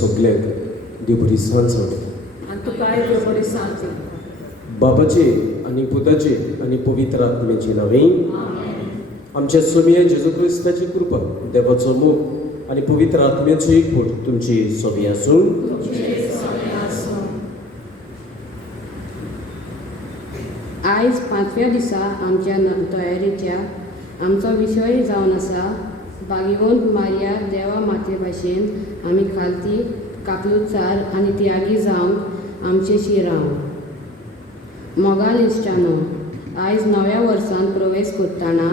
सगळ्याक देव बरी सांज जावं. आनी तुकाय देव बरी सांज जावं. बाबाचे आनी पुताचे आनी पवित्र आत्म्याची नांवे आमच्या सोमया जेजू क्रिस्ताची कृपा देवाचो मोग आनी पवित्र आत्म्याचो एकवट तुमची सोबी आसूं. आयज 5व्या दिसा आमच्या तयारीच्या आमचो विशय जावन आसा भागिवंत मारिया देवा माते भाशेन आमी खालती काकलुचार आनी त्यागी जावंक आमचेशी राव. मोगाल इश्टानो, आयज नव्या वर्सान प्रवेश करतना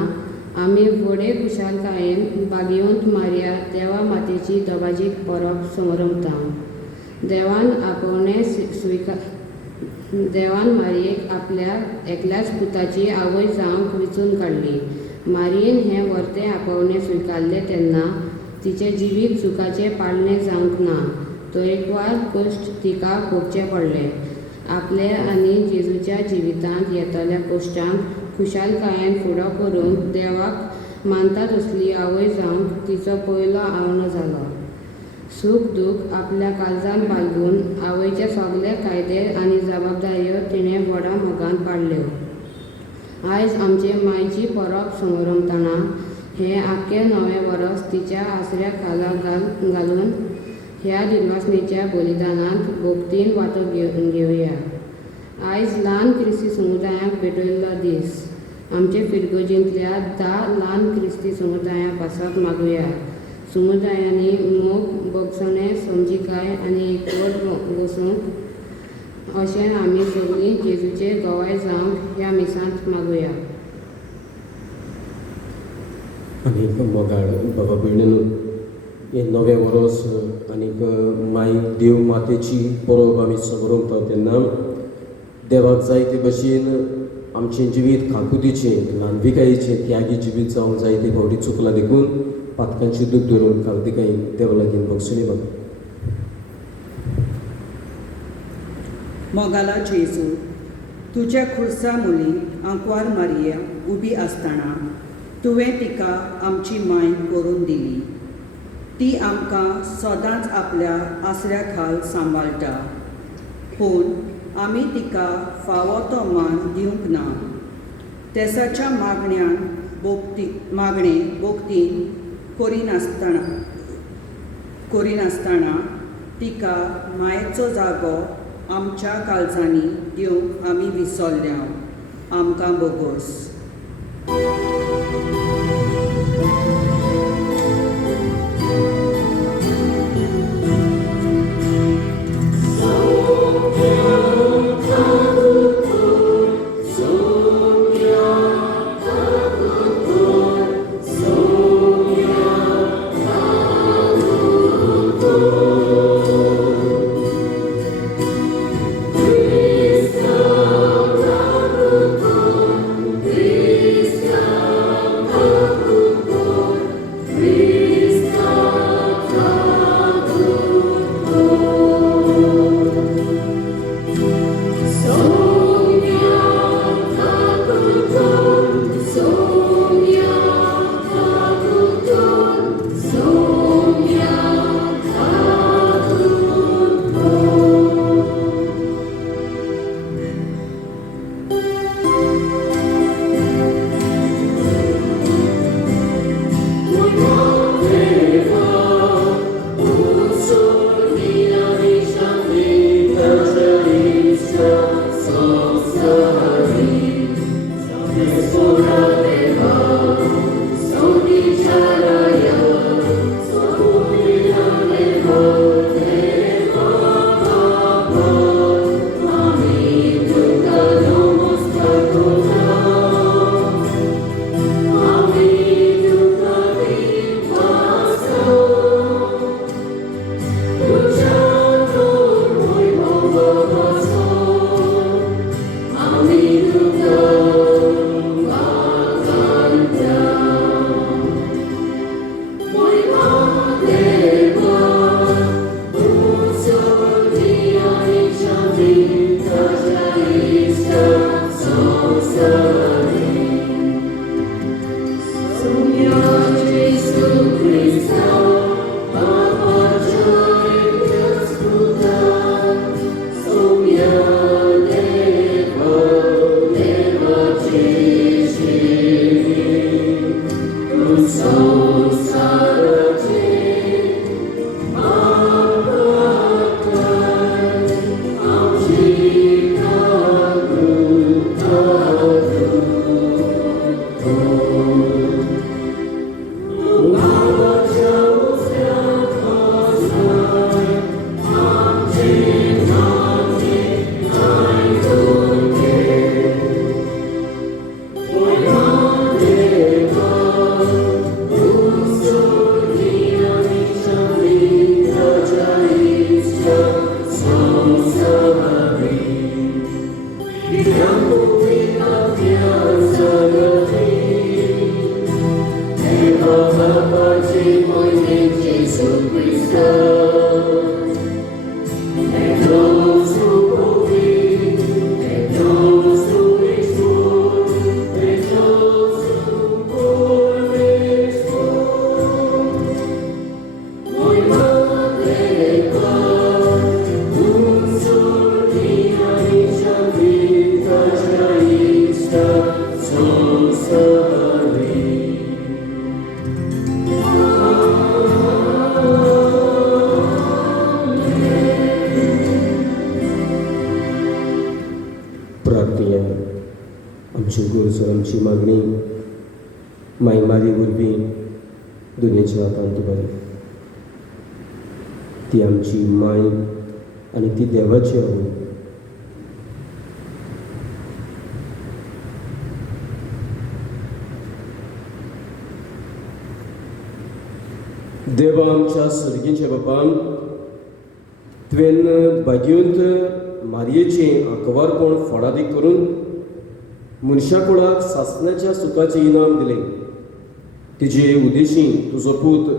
आमी व्हडे खुशालकायेन भागिवंत मारिया देवा मातेची दबाजीक परब समरमता. देवान मारयेक आपल्या एकल्याच पुताची आवय जावंक वेंचून काडली. मारयेन हें वर्तें आपोवणें स्विकारलें तेन्ना तिचें जिवीत चुकाचें पाळणें जावंक ना. तरेकवार कश्ट तिका भोगचें पडलें. आपले आनी जेजूच्या जिवितांत येतल्या कश्टांक खुशालकायेन फुडो करून देवाक मानता तसली आवय जावंक तिचो पयलो आवणो जालो. सूख दूख आपल्या काळजान बाळगून आवयचे सगळे कायदे आनी जबाबदाऱ्यो तिणें व्हडा मोगान पाळल्यो. आयज आमचे मायची परब समरमतना हें आख्खें नवें वर्स तिच्या आसऱ्या खाला घालून ह्या दिलवासनेच्या बलिदानांत भोगतीन वांटो घेवया. आयज ल्हान क्रिस्ती समुदायाक भेटयल्लो दीस. आमचे फिरगोजींतल्या 10 ल्हान क्रिस्ती समुदायाक पासत मागुया. समुदायांनी मोग भोगसणें समजिकाय आनी एकवट बसूंक अशें आमी सगळीं जेजूचे गवाय जावंक ह्या मिसांत मागुया. आनीक मोगाळ बाबा भयणीनो, हें नवें वर्स आनीक माय देव मातेची परब आमी समरमता तेन्ना देवाक जायते भशेन आमचें जिवीत खाकुतीचें ल्हानविकायेचें त्यागी जिवीत जावंक जायते फावटी चुकलां देखून पातकांची दूख धरून कावतिकाय देवा लागीं भोगसुनी बाबा. मोगाला जेजू, तुज्या खुर्सा मुली आंकवार मारिया उबी आसतना तुवें तिका आमची माय करून दिली. ती आमकां सदांच आपल्या आसऱ्या खाल सांबाळटा. पूण आमी तिका फावो तो मान दिवंक ना. तेसाच्या मागणें बोगतीन करिनासतना तिका मायेचो जागो आमच्या काळजांनी दिवंक आमी विसरल्या. आमकां बोगोस. Christ, प्रार्थया आमची गोरसर आमची मागणी माई मारी वरवीं दुनियेच्या हातांत तुबारी ती आमची माय आनी ती देवाची आवय देवा आमच्या सर्गीच्या बापान तुवें भाग्यवंत मारयेचें आंकवारपण फडादी करून मनशा कुळाक सासण्याच्या सुखाचें इनाम दिलें तिजे उद्देशी तुजो पूत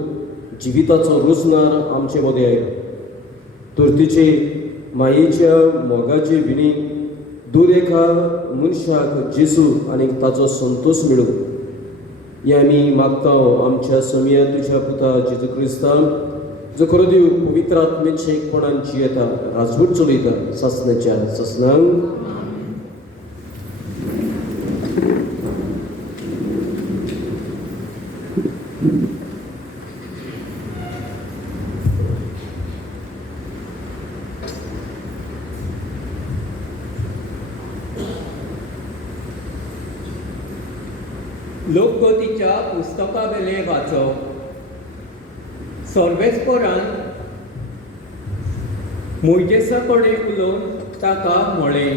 जिविताचो रोसनार आमचे मदें आयलो तर तिचे मायेच्या मोगाचे विणी दूर एका मनशाक जेसू आनी ताचो संतोष मेळूं हें आमी मागता आमच्या समिया तुज्या पुता जेजू क्रिस्तान जो खरो देव पवित्र आत्मेचे कोणान जियेता राजवट चलयता सासण्याच्या ससनांक लोकगतीच्या पुस्तका वेले वाचप सर्वेस्पोरान मोइजेसा कडेन उलोवन ताका म्हळें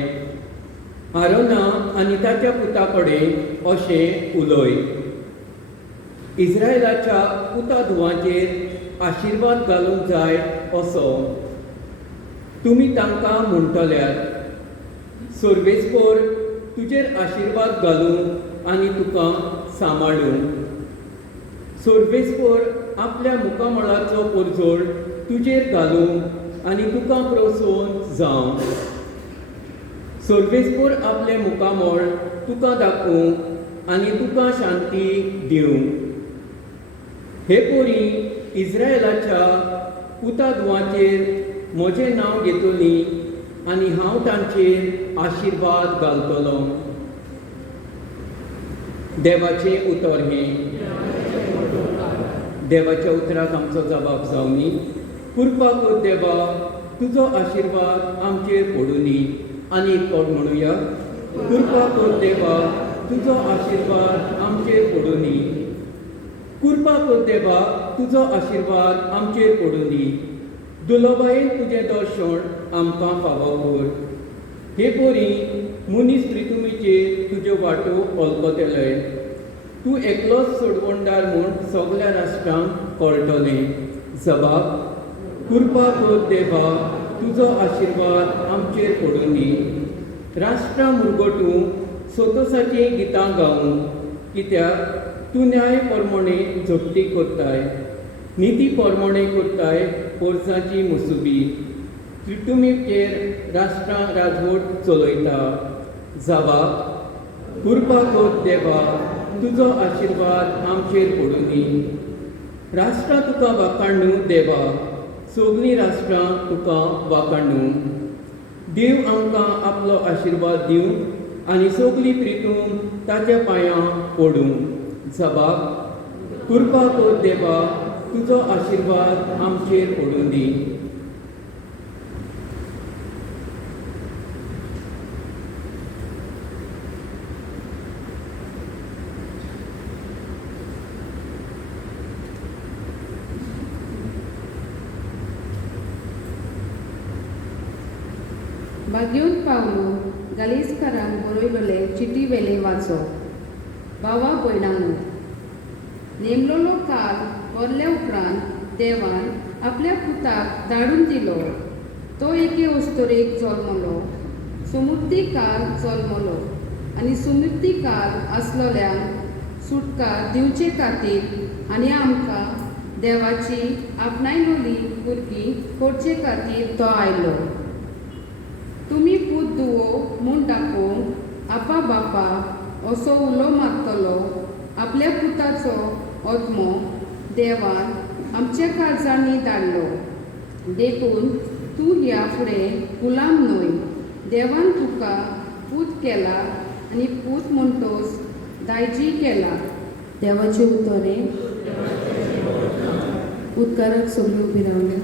आरोना आनी ताच्या पुता कडेन अशें उलय इस्रायलाच्या पुता धुवांचेर आशिर्वाद घालूंक जाय असो तुमी तांकां म्हणटल्यार सर्वेस्पोर तुजेर आशिर्वाद घालूं आनी तुका सांबाळूं सर्वेस्पोर आपल्या मुखामळाचो परजोड तुजेर घालूं आनी तुका प्रोत्सोवन जावं सर्वेस्पोर आपले मुखामळ तुका दाखोवंक आनी तुका शांती दिवं हे पोरी इस्रायलाच्या पुता धुवांचेर म्हजें नांव घेतली आनी हांव तांचेर आशिर्वाद घालतलों देवाचें उतर हें देवाच्या उतराक आमचो जबाब जावनी कृपा कर देवा तुजो आशिर्वाद आमचेर पडूनी आनी एक कोट म्हणुया कृपा कर देवा तुजो आशिर्वाद आमचेर पडूनी कृपा कर देवा तुजो आशिर्वाद आमचेर पडूनी दुलोबायेन तुजें दर्शण आमकां फावो कर हे पोरी मनीस प्रितुमीचेर तुज्यो वाटो अलकतेले तूं एकलोच सोडवणदार म्हूण सगळ्या राष्ट्रांक कळटलें जबाब कृपा कर देवा तुजो आशिर्वाद आमचेर पडूनी राष्ट्रां मुरगटूं सोतोसाचीं गितां गावूं कित्याक तूं न्याय परमणे झपटी करताय निती परमणे करताय पोरसाची मुसुबी त्रितुमीचेर राष्ट्रां राजवट चलयता जबाब कृपा कर देवा तुजो आशिर्वाद आमचेर पडूनी राष्ट्रां तुका वाखाणू देवा सगळीं राष्ट्रां तुका वाखाणू देव आमकां आपलो आशिर्वाद दिवं आनी सगळीं प्रितूम ताच्या पांयां पडूं जबाब कृपा कर देवा तुजो आशिर्वाद आमचेर पडून दी. भाग्योन पावलो गालिस्करांक बरयलेले चिटी वेले वाचो. भावा भयणांनो, नेमलोलो काल व्हरल्या उपरांत देवान आपल्या पुताक धाडून दिलो. तो एके अस्तोरेक जल्मलो, समृद्धी काल जल्मलो आनी समृद्धी काल आसलोल्यांक सुटका दिवचे खातीर आनी आमकां देवाची आपणायलोली भुरगीं करचे खातीर तो आयलो. तुमी पूत दुवो म्हूण दाखोवंक आपा बापा असो उलो मारतलो. आपल्या पुताचो आत्मो देवान आमच्या काळजांनी धाडलो. देखून तूं ह्या फुडें गुलाम न्हय. देवान तुका पूत केला आनी पूत म्हणटोच दायजी केला. देवाचे उतोरे उद्गाराक सगळीं उबी रावल्या.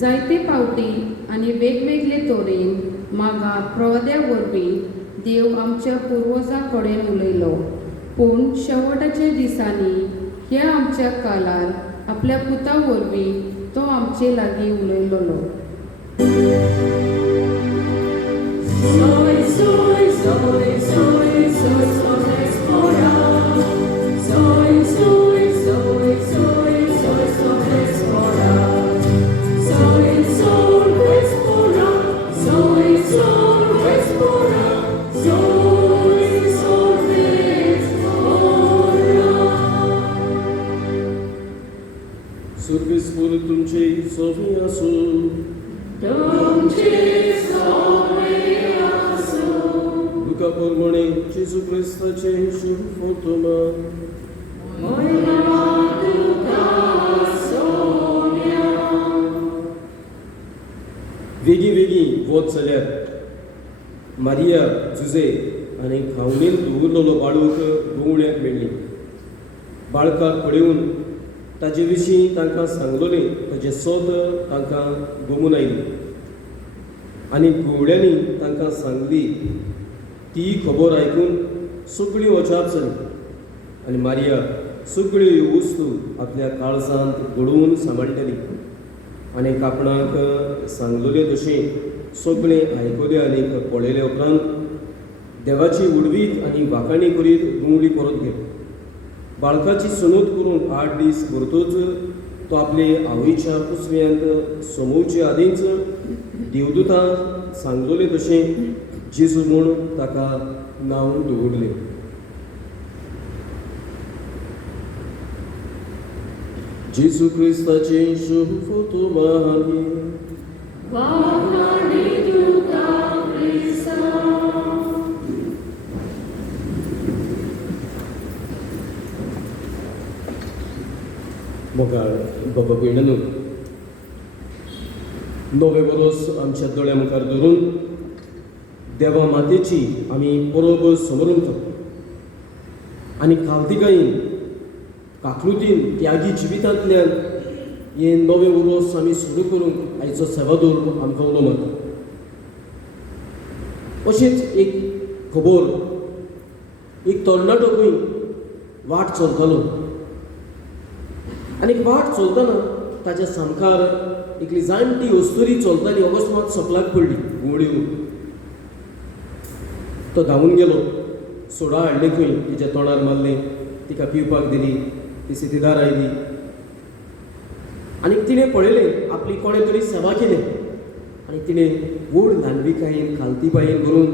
जायते पावटी आनी वेगवेगळे तोरेन मागाक प्रवाद्या वरवीं देव आमच्या पुर्वजां कडेन उलयलो. पूण शेवटाच्या दिसांनी ह्या आमच्या कालार आपल्या पुता वरवीं तो आमचे लागीं उलयलोलो. सुर्गस्फूर तुमचे सोबी आसूं. लुका प्रमाणे जेजू क्रिस्ताचे शुभ वर्तमान. वेगी वेगी वच जाल्यार मारिया जुजे आनी खावणेन दवरलेलो बाळूक गुवण्याक मेळ्ळी. बाळकाक पळयोवन ताजे विशीं तांकां सांगलोलें ताजें सोद तांकां गमून आयली आनी गुवड्यांनी तांकां सांगली. ती खबर आयकून सगळीं अजाप जालीं आनी मारिया सगळ्यो ह्यो वस्तू आपल्या काळजांत घडोवन सांबाळटली आनी कापणाक सांगलोले तशें सगळें आयकलें आनी पळयले उपरांत देवाची उडवीत आनी वाखाणी करीत गुंवळी परत गेली. बाळकाची सनूत करून 8 दीस भरतूच तो आपले आवयच्या कुसव्यांत सोमोवचे आदींच देवदूतां सांगलोले तशें जेजू म्हूण ताका नांव दवरलें. जेजू क्रिस्ताचे शुभ वर्तमान. मोगाळ बाबा भयणांनो, नवे वरोस आमच्या दोळ्या मुखार धरून देवा मातेची आमी परब समरून आनी खावतिकायेन काकलुतीन त्यागी जिवितांतल्यान हे नवे वरोस आमी सुरू करूंक आयचो सेवादोर आमकां उलो मारता. अशेंच एक खबर, एक तरणाटोकूय वाट चलतालो आनी वाट चलतना ताच्या सामकार एकली जाणटी अस्तुरी चलताली अकस्मात सकलाक पडली गुंवळी. तो धांवून गेलो, सोडा हाडले खंय तिच्या तोंडार मारलें, तिका पिवपाक दिली, ती सितीदार आयली आनी तिणें पळयलें आपली कोणें तरी सेवा केली आनी तिणें व्हड ल्हानविकायेन खालतीबायेन करून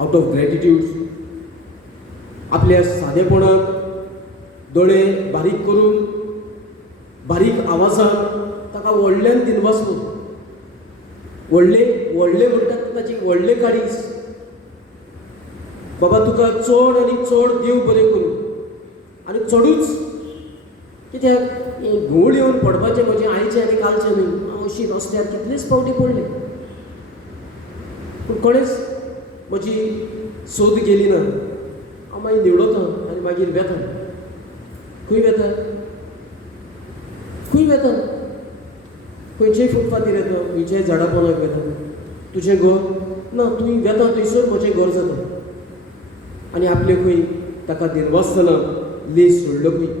आउट ऑफ ग्रेटिट्यूड आपल्या सादेपणाक दोळे बारीक करून बारीक आवाजान ताका व्हडल्यान दिनवासलो व्हडले व्हडले म्हणटात ताची व्हडले काळीज बाबा तुका चड आनी चड देव बरें करूं आनी चडूच कित्याक घुवळ येवन पडपाचें म्हजें आयचें आनी कालचें न्ही हांव अशी रस्त्यार कितलेच फावटी पडलें पूण कोणेच म्हजी सोद गेली ना हांव मागीर निवडता आनी मागीर वेता खंय वेता खंय वेता खंयचेय फुटपाथीर येता खंयच्याय झाडा पोंदाक वेता तुजें घर ना तुवें वेता थंयसर म्हजें घर जाता आनी आपले खंय ताका दिनवासतना लेस सोडलो खंय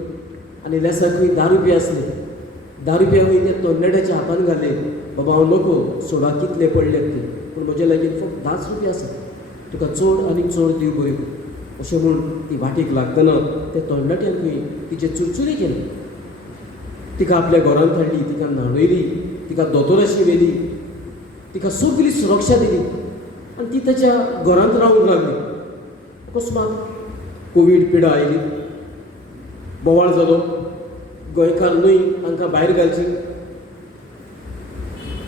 आनी लेसा खंय 10 रुपया आसले 10 रुपया खंय ते तरणाट्याच्या हातान घाले बाबा हांव नको सोडा कितले पडलेत ते पूण म्हजे लागीं फक्त 10 रुपया आसा तुका चड आनी चड देव बरें कर अशें म्हूण ती वाटेक लागतना ते तरणाट्यान खंय तिचे चुरचुरी केले तिका आपल्या घरांत हाडली तिका न्हाणयली तिका दोतोराशी व्हेली तिका सगळी सुरक्षा दिली आनी ती ताच्या घरांत रावूंक लागली अकस्मात कोवीड पिडा आयली बोवाळ जालो गोंयकार न्हय तांकां भायर घालची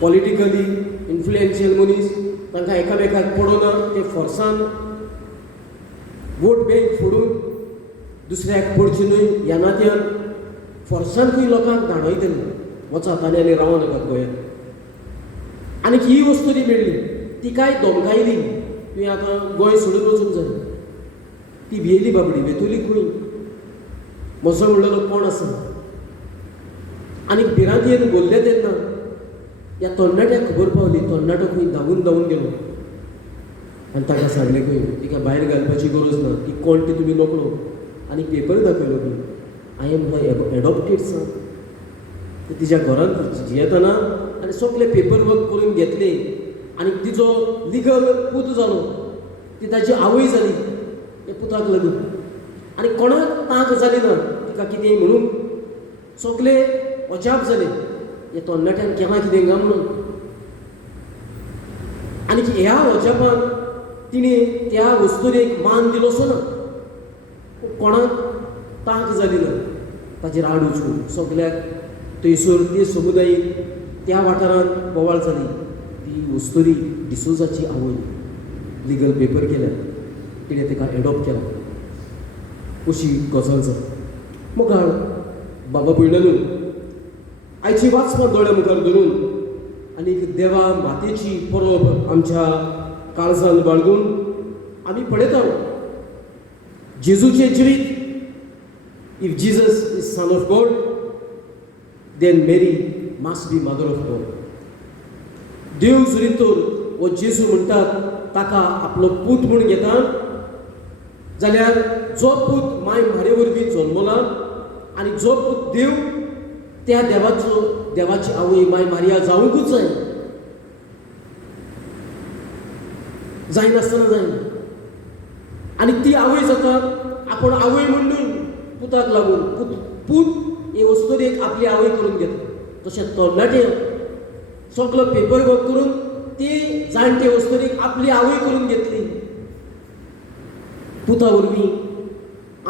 पॉलिटिकली इन्फ्लुएन्शियल मनीस तांकां एकामेकाक पडोना ते फोर्सान वोट बँक फोडून दुसऱ्याक पडची न्हय ह्या नात्यान फोर्सान खंय लोकांक धाडयतले वचात आनी रावं नाकात गोंयांत आनीक ही वस्तू ती मेळ्ळी तिकाय धमकायली तुवें आतां गोंय सोडून वचूंक जाय ती भियेली बाबडी वेतुली खंय म्हजो म्हणलेलो कोण आसा आनी भिरांत येवन बोल्ले तेन्ना ह्या तरणाट्याक खबर पावली तरणाटो खंय धांवून गेलो आनी ताका सांगलें खंय तिका भायर घालपाची गरज ना ती कोण ती तुमी नकळो आनी पेपर दाखयलो खंय आय एम माय एडॉप्टेड सन तिच्या घरांत जियेतना आनी सगळे पेपर वर्क करून घेतले आनी तिजो लिगल पूत जालो ती ताची आवय जाली हे पुताक लागून आनी कोणाक तांक जाली ना तिका कितेंय म्हणून सगळे अजाप जाले हे तरणाट्यान केन्ना कितें गा म्हणून आनी ह्या अजापान तिणे त्या वस्तुरेक मान दिलोसो ना कोणाक तांक जाली ना ताचेर आड उचून सगळ्याक थंयसर ते समुदायीक त्या वाठारांत बोवाळ जाली ती वस्तुरी डिसोजाची आवय लिगल पेपर केल्या तिणें ताका एडॉप्ट केला अशी गजाल जाली मुखार बाबा भयणानू आयची वाचपां दोळ्या मुखार धरून आनी देवा मातेची परब आमच्या काळजांत बाळगून आमी पळयता जेजूचें जिवीत if Jesus is son of God then Mary must be mother of God देव जुरितोर वो जेजू म्हणटात ताका आपलो पूत म्हूण घेता जाल्यार जो पूत माय म्हारे वरवीं जल्मला आनी जो पूत देव त्या देवाची आवय माय मारिया जावंकूच जायनासतना जायना आनी ती आवय जाता आपण आवय म्हूण न्हय पुताक लागून पूत हे वस्तुरेक आपली आवय करून घेता तशें तरणाटे सगळो पेपर वर्क करून ते जाणटे वस्तुरेक आपली आवय करून घेतली पुता वरवीं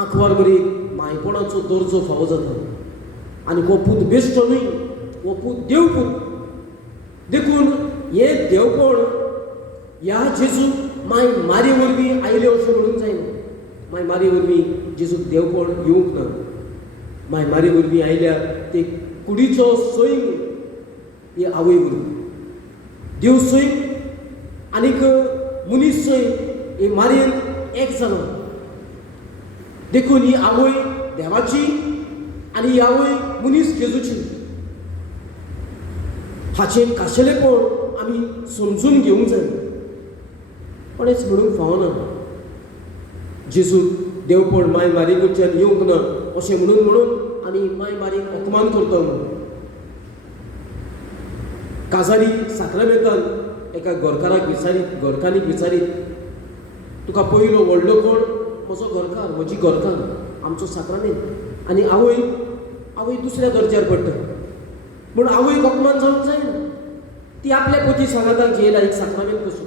आंखवार बरी मायपणाचो दर्जो फावो जाता आनी हो पूत बेश्टो न्हय हो पूत देवपूत देखून हे देवपण ह्या जेजू माय मारे वरवीं आयले अशें म्हणूंक जायना माय मारे वरवीं जेजूक देवपण येवंक ना माय मारे वरवीं आयल्यार ते कुडीचो सैम ही आवय वरवीं देव सैम आनीक मनीस सैम हे मारयेन एक जालो देखून ही आवय देवाची आनी ही आवय मनीस जेजूची हाचें खाशेलेपण आमी समजून घेवंक जाय कोणेच म्हणूंक फावना जेजू देवपण माय मारी कडच्यान येवंक ना अशें म्हणून आमी माय मारीक अपमान करता म्हणून काजारी साक्रामेंतान एका घरकाराक विचारीत तुका पयलो व्हडलो कोण म्हजो घरकार म्हजी घरकार आमचो साक्रामेंत आनी आवय दुसऱ्या दर्ज्यार पडटा पूण आवयक अपमान जावंक जायना ती आपल्या पोती सांगाताक घेयला एक साक्रामेंत कसो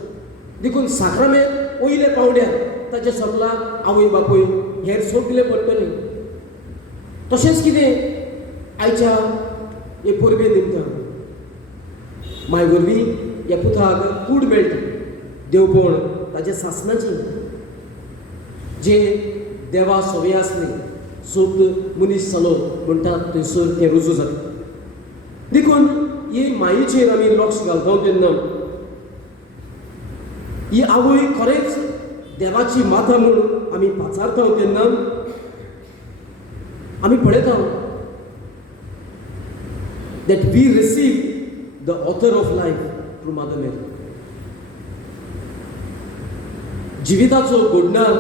देखून साक्रामेंत पयले पावड्यार ताचे सकलाक आवय बापूय हेर सगळे पडटले तशेंच कितें आयच्या हे परबे निमतान माय वरवीं ह्या पुताक कूड मेळटा देवपण ताच्या सासणाची जे देवा सवय आसली सोब मनीस जालो म्हणटात थंयसर तें रुजू जाता देखून ही मायेचेर आमी लक्ष घालता तेन्ना ही आवय खरेंच देवाची माता म्हूण आमी पाचारता तेन्ना आमी पळयता that we receive the author of life through Mother Mary. जिविताचो घडणार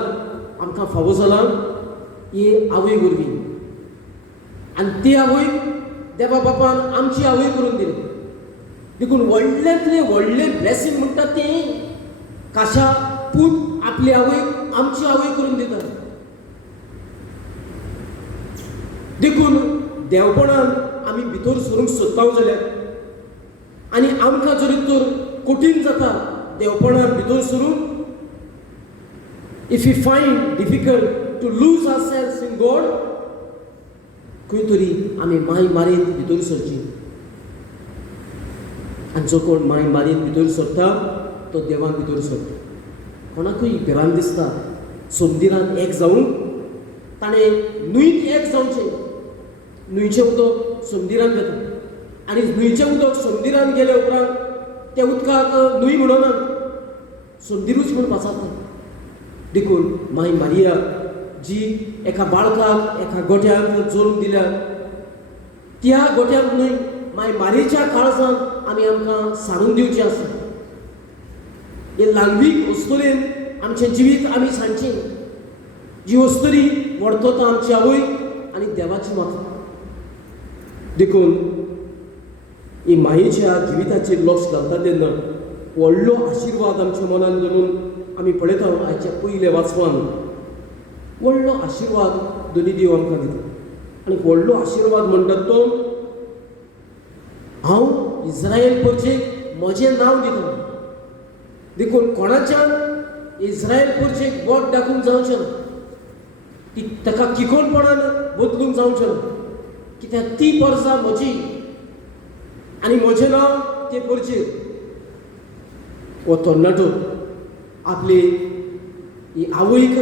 आमकां फावो जाला ही आवय वरवीं आनी ती आवय देवा बापान आमची आवय करून दिली देखून व्हडल्यांतलें व्हडलें ब्लेसींग म्हणटा तें काशा पूत आपली आवय आमची आवय करून दिता देखून देवपणान आमी भितर सरूंक सोदता जाल्यार आनी आमकां जरी तर कठीण जाता देवपणान भितर सरूंक if you find difficult to lose ourselves in God खंय तरी आमी माय मारेन भितर सरची आनी जो कोण माय मारेन भितर सरता तो देवान भितर सरता कोणाकूय भिरांत दिसता सोमदिरान एक जावून ताणें न्हंयत एक जावचें न्हंयचें उदक सोमदिरान घेता आनी न्हंयचें उदक सोमदिरान गेले उपरांत त्या उदकाक न्हंय म्हणनात सोमदिरूच म्हूण पाचारता देखून माय मारिया जी एका बाळकाक एका गोठ्याक जोडून दिल्या त्या गोठ्याक न्हय माय मारेच्या काळजान आमी आमकां सारून दिवचें आसा हे ल्हानवीक वस्तुरेन आमचें जिवीत आमी सांडचें जी वस्तुरी व्हरतो आमची आवय आनी देवाची माता देखून ही मायेच्या जिविताचेर लक्ष घालता तेन्ना व्हडलो आशिर्वाद आमच्या मनान धरून आमी पळयता आयच्या पयले वाचवान व्हडलो आशिर्वाद दोनी देव आमकां दिता आनी व्हडलो आशिर्वाद म्हणटात तो हांव इस्रायल परजेक म्हजें नांव दिता देखून कोणाच्यान इस्रायल परजेक बोट दाखोवंक जावचें ना ती ताका किकोणपणान बदलूंक जावचें ना कित्याक ती परजा म्हजी आनी म्हजें नांव ते परचेर हो तरणाटो आपले ही आवयक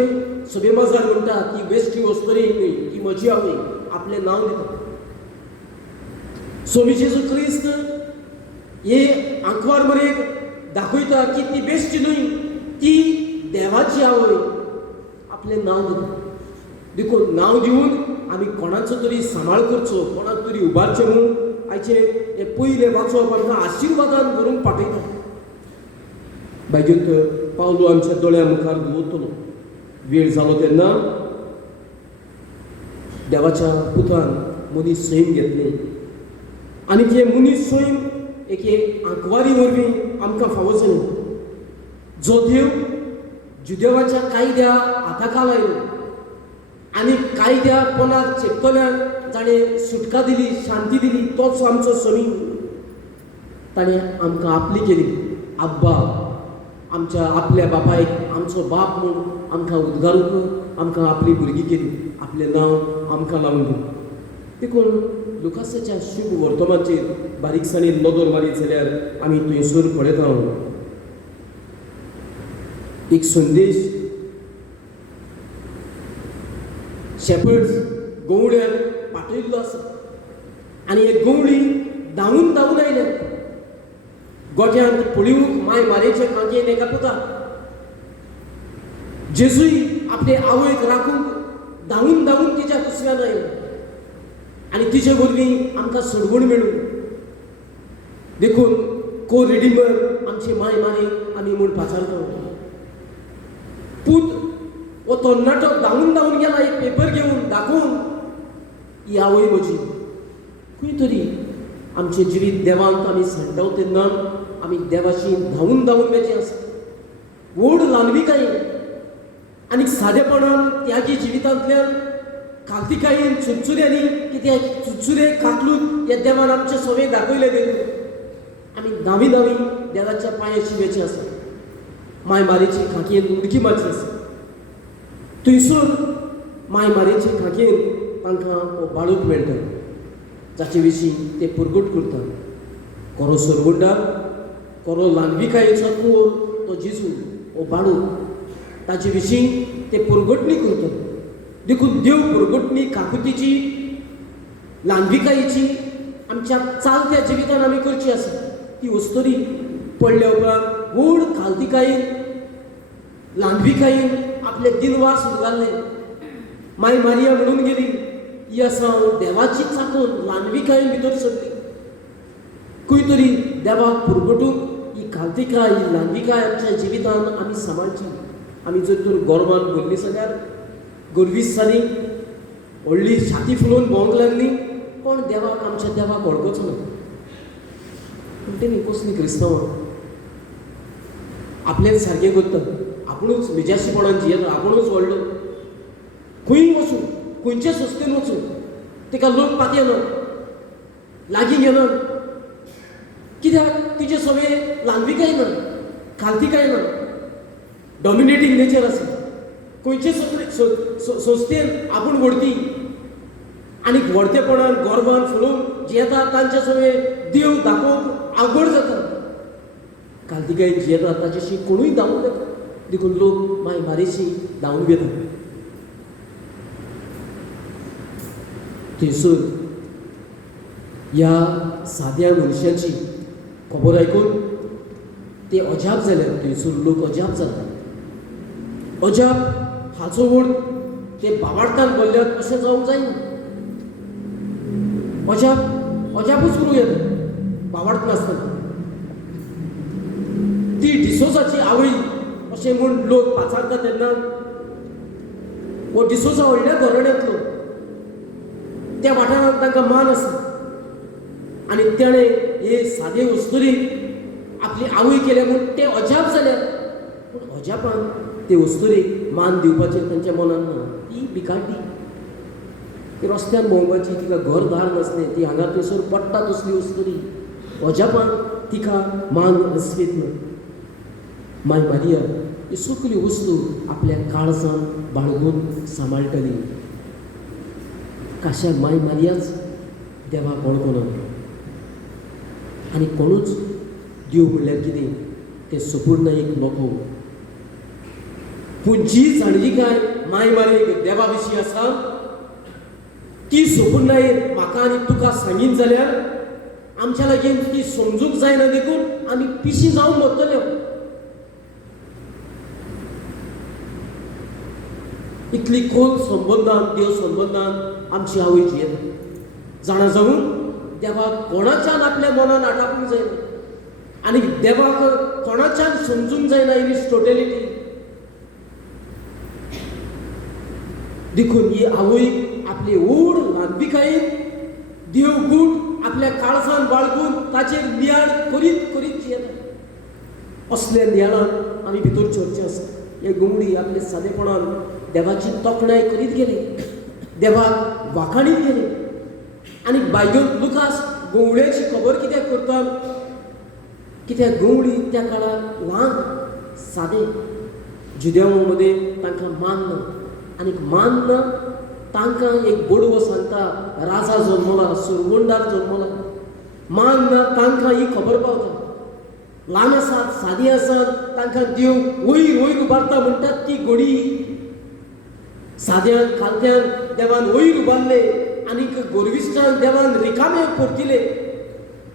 सगळे माजार म्हणटा ती वेश्टी वस्तुरी न्हय ती म्हजी आवय आपलें नांव दिता स्वामी जेजू क्रिस्त हे आंकवार मरेक दाखयता की ती बेश्टी न्हय ती देवाची आवय आपलें नांव दिता देखून नांव दिवन आमी कोणाचो तरी सांबाळ करचो कोणाक तरी उबारचें म्हणून आयचे हे पयले वाचप आमकां आशिर्वादान करून पाठयता बायजूत पावलो आमच्या दोळ्या मुखार दवरतलो वेळ जालो तेन्ना देवाच्या पुतान मनीस सैम घेतली आनी ते मनीस सैम एक आंकवारी वरवीं आमकां फावो जाली जो देव जुदेवाच्या कायद्या हाताका लायलो आनी कायद्या पोनाक चेपतल्यान ताणें सुटका दिली शांती दिली तोच आमचो समी ताणें आमकां आपली केली आब्बा आमच्या आपल्या बापायक आमचो बाप म्हूण आमकां उद्गारूंक आमकां आपली भुरगीं केली आपलें नांव आमकां लावन दिलें देखून लुकासाच्या शुभ वर्तमानाचेर बारीकसाणेन नदर मारीत जाल्यार आमी थंयसर पळयता एक संदेश शेपर्ड्स गवळ्यान पाठयल्लो आसा आनी हे गवळी धांवून धांवून आयल्या गोठ्यांत पळिवूंक माय मारेचे कांकेन एका पुता जेजूय आपले आवयक राखूंक धांवून धांवून तिच्या कुसव्यान आयलो आनी तिचे वरवीं आमकां सडवण मेळूं देखून को रिडीमर आमची माय मारे आमी म्हूण पाचारता पूत वो तरणाटो धांवून धांवून गेला एक पेपर घेवन दाखोवन ही आवय म्हजी खंय तरी आमचें जिवीत देवांत आमी सांडटा तेन्ना आमी देवाशी धांवून धांवून मेळचें आसा व्हड ल्हानविकायेन आनी सादेपणान त्यागी जिवितांतल्यान खालतिकायेन चुरचुऱ्यांनी कित्याक चुरचुरे खातलून ह्या देवान आमचे सवय दाखयले देखून आमी धांवी धांवी देवाच्या पांयाची वेचें आसा माय मारेची खांकयेन उडकी मारची आसा थंयसर माय मारेचे खांकयेन तांकां हो बाळूक मेळटा जाचे विशीं ते पुरगूट करता. कोरो सोरगुंडार, कोरो लांबीकायेचो कोर तो जेजू ओ बाळू, ताचे विशीं ते पुरगुटणी करता. देखून देव पुरगुटणी काकुतीची लांबीकायेची आमच्या चालत्या जिवितान आमी करची आसा. ती वस्तुरी पडल्या उपरांत व्हड खालतीकायेन लांबीकायेन आपले दिनवास उगताले. माय मारिया म्हणून गेली ही आसा देवाची चाकून लांबीकायेन भितर सरली. खंय तरी देवाक पुरगटूंक ही खालतीकाय ही लांबीकाय आमच्या जिवितान आमी सांबाळची. आमी जर तर गोरवान भरली जाल्यार गोरवीस जाली, व्हडली छाती फुलोवन भोंवंक लागली, पण देवाक आमच्या देवाक वळखोचो ना. पूण तेमी कसली क्रिस्तांवां आपलेच सारकें करता. आपुणूच मेजाशीपणान जियेता, आपुणूच व्हडलो. खंय वचूं, खंयचे संस्थेन वचूं, ताका लोक पातये ना, लागीं घेना. कित्याक तिचे सगळे लांबीकाय ना, खालतीकाय ना, डॉमिनेटींग नेचर आसा. खंयचे संस्थेन आपूण व्हडती आनी व्हडतेपणान गोरवान फुलोवन जियेता तांचे सगळे देव दाखोवंक आवड जाता. खालतीकायेन जियेता ताचेशी कोणूय धांवून येता. देखून लोक माय मारेशी धांवून येता. थंयसर ह्या साद्या मनशाची खबर आयकून ते अजाप जाल्यार थंयसर लोक अजाप जाता. अजाप हाचो वड ते बाबार्थान बोल्ल्यात अशें जावंक जायना. अजापूच करूं येता बाबार्थ नासतना. ती डिसोजाची आवय अशें म्हूण लोक पाचारता तेन्ना हो डिसोजा व्हडल्या घराण्यांतलो. त्या वाठारांत तांकां मान आसा आनी तेणें हे सादे वस्तुरीक आपली आवय केल्या म्हूण ते अजाप जाल्यात. पूण अजापान ते वस्तुरीक मान दिवपाचें तांच्या मनान ना. ती भिकारती, ती रस्त्यान भोंवपाची, तिका घरदार नासलें, ती हांगा थंयसर पडटा तसली वस्तुरी. अजापान तिका मान रसवीत ना. माय मारिया ही सगळी वस्तू आपल्या काळजान बाळगून सांबाळटली. काश्याक माय मारियाच देवाक वळखना आनी कोणूच देव म्हणल्यार कितें तें सोपून एक लोको. पूण जी जाणविकाय माय मारेक देवा विशीं आसा ती सोपून म्हाका आनी तुका सांगीन जाल्यार आमच्या लागीं ती समजूंक जायना. देखून आमी पिशी जावन मरतल्यो. इतली खोल संबंदान देव संबंदान आमची आवय जियेता. जाणा जावन देवाक कोणाच्यान आपल्या मनान आटापूंक जायना आनी देवाक कोणाच्यान समजूंक जायना इन इट्स टोटॅलिटी. देखून ही आवय आपली ओड लांबीकायेन देवगूट आपल्या काळजान बाळगून ताचेर नियाळ करीत करीत जियेता. असल्या नियाळान आमी भितर चर्चा आसा. हे गुंगडी आपले सादेपणान देवाची तोखणाय करीत गेले, देवाक वाखाणीत गेले. आनी बायगत लुकास गोवळ्याची खबर कित्याक करता? कित्याक गोवळी त्या काळार ल्हान सादे जुदेवां मदें तांकां मान ना. आनी मान ना तांकां एक बडवो सांगता राजा जल्मला, सुरगुंडार जल्मला. मान ना तांकां ही खबर पावता. ल्हान आसात, सादी आसात, तांकां देव वयर वयर उबारता म्हणटात ती घडी. साद्यान खालत्यान देवान वयर उबारले आनीक गोरविश्टान देवान रिकामे परतिले.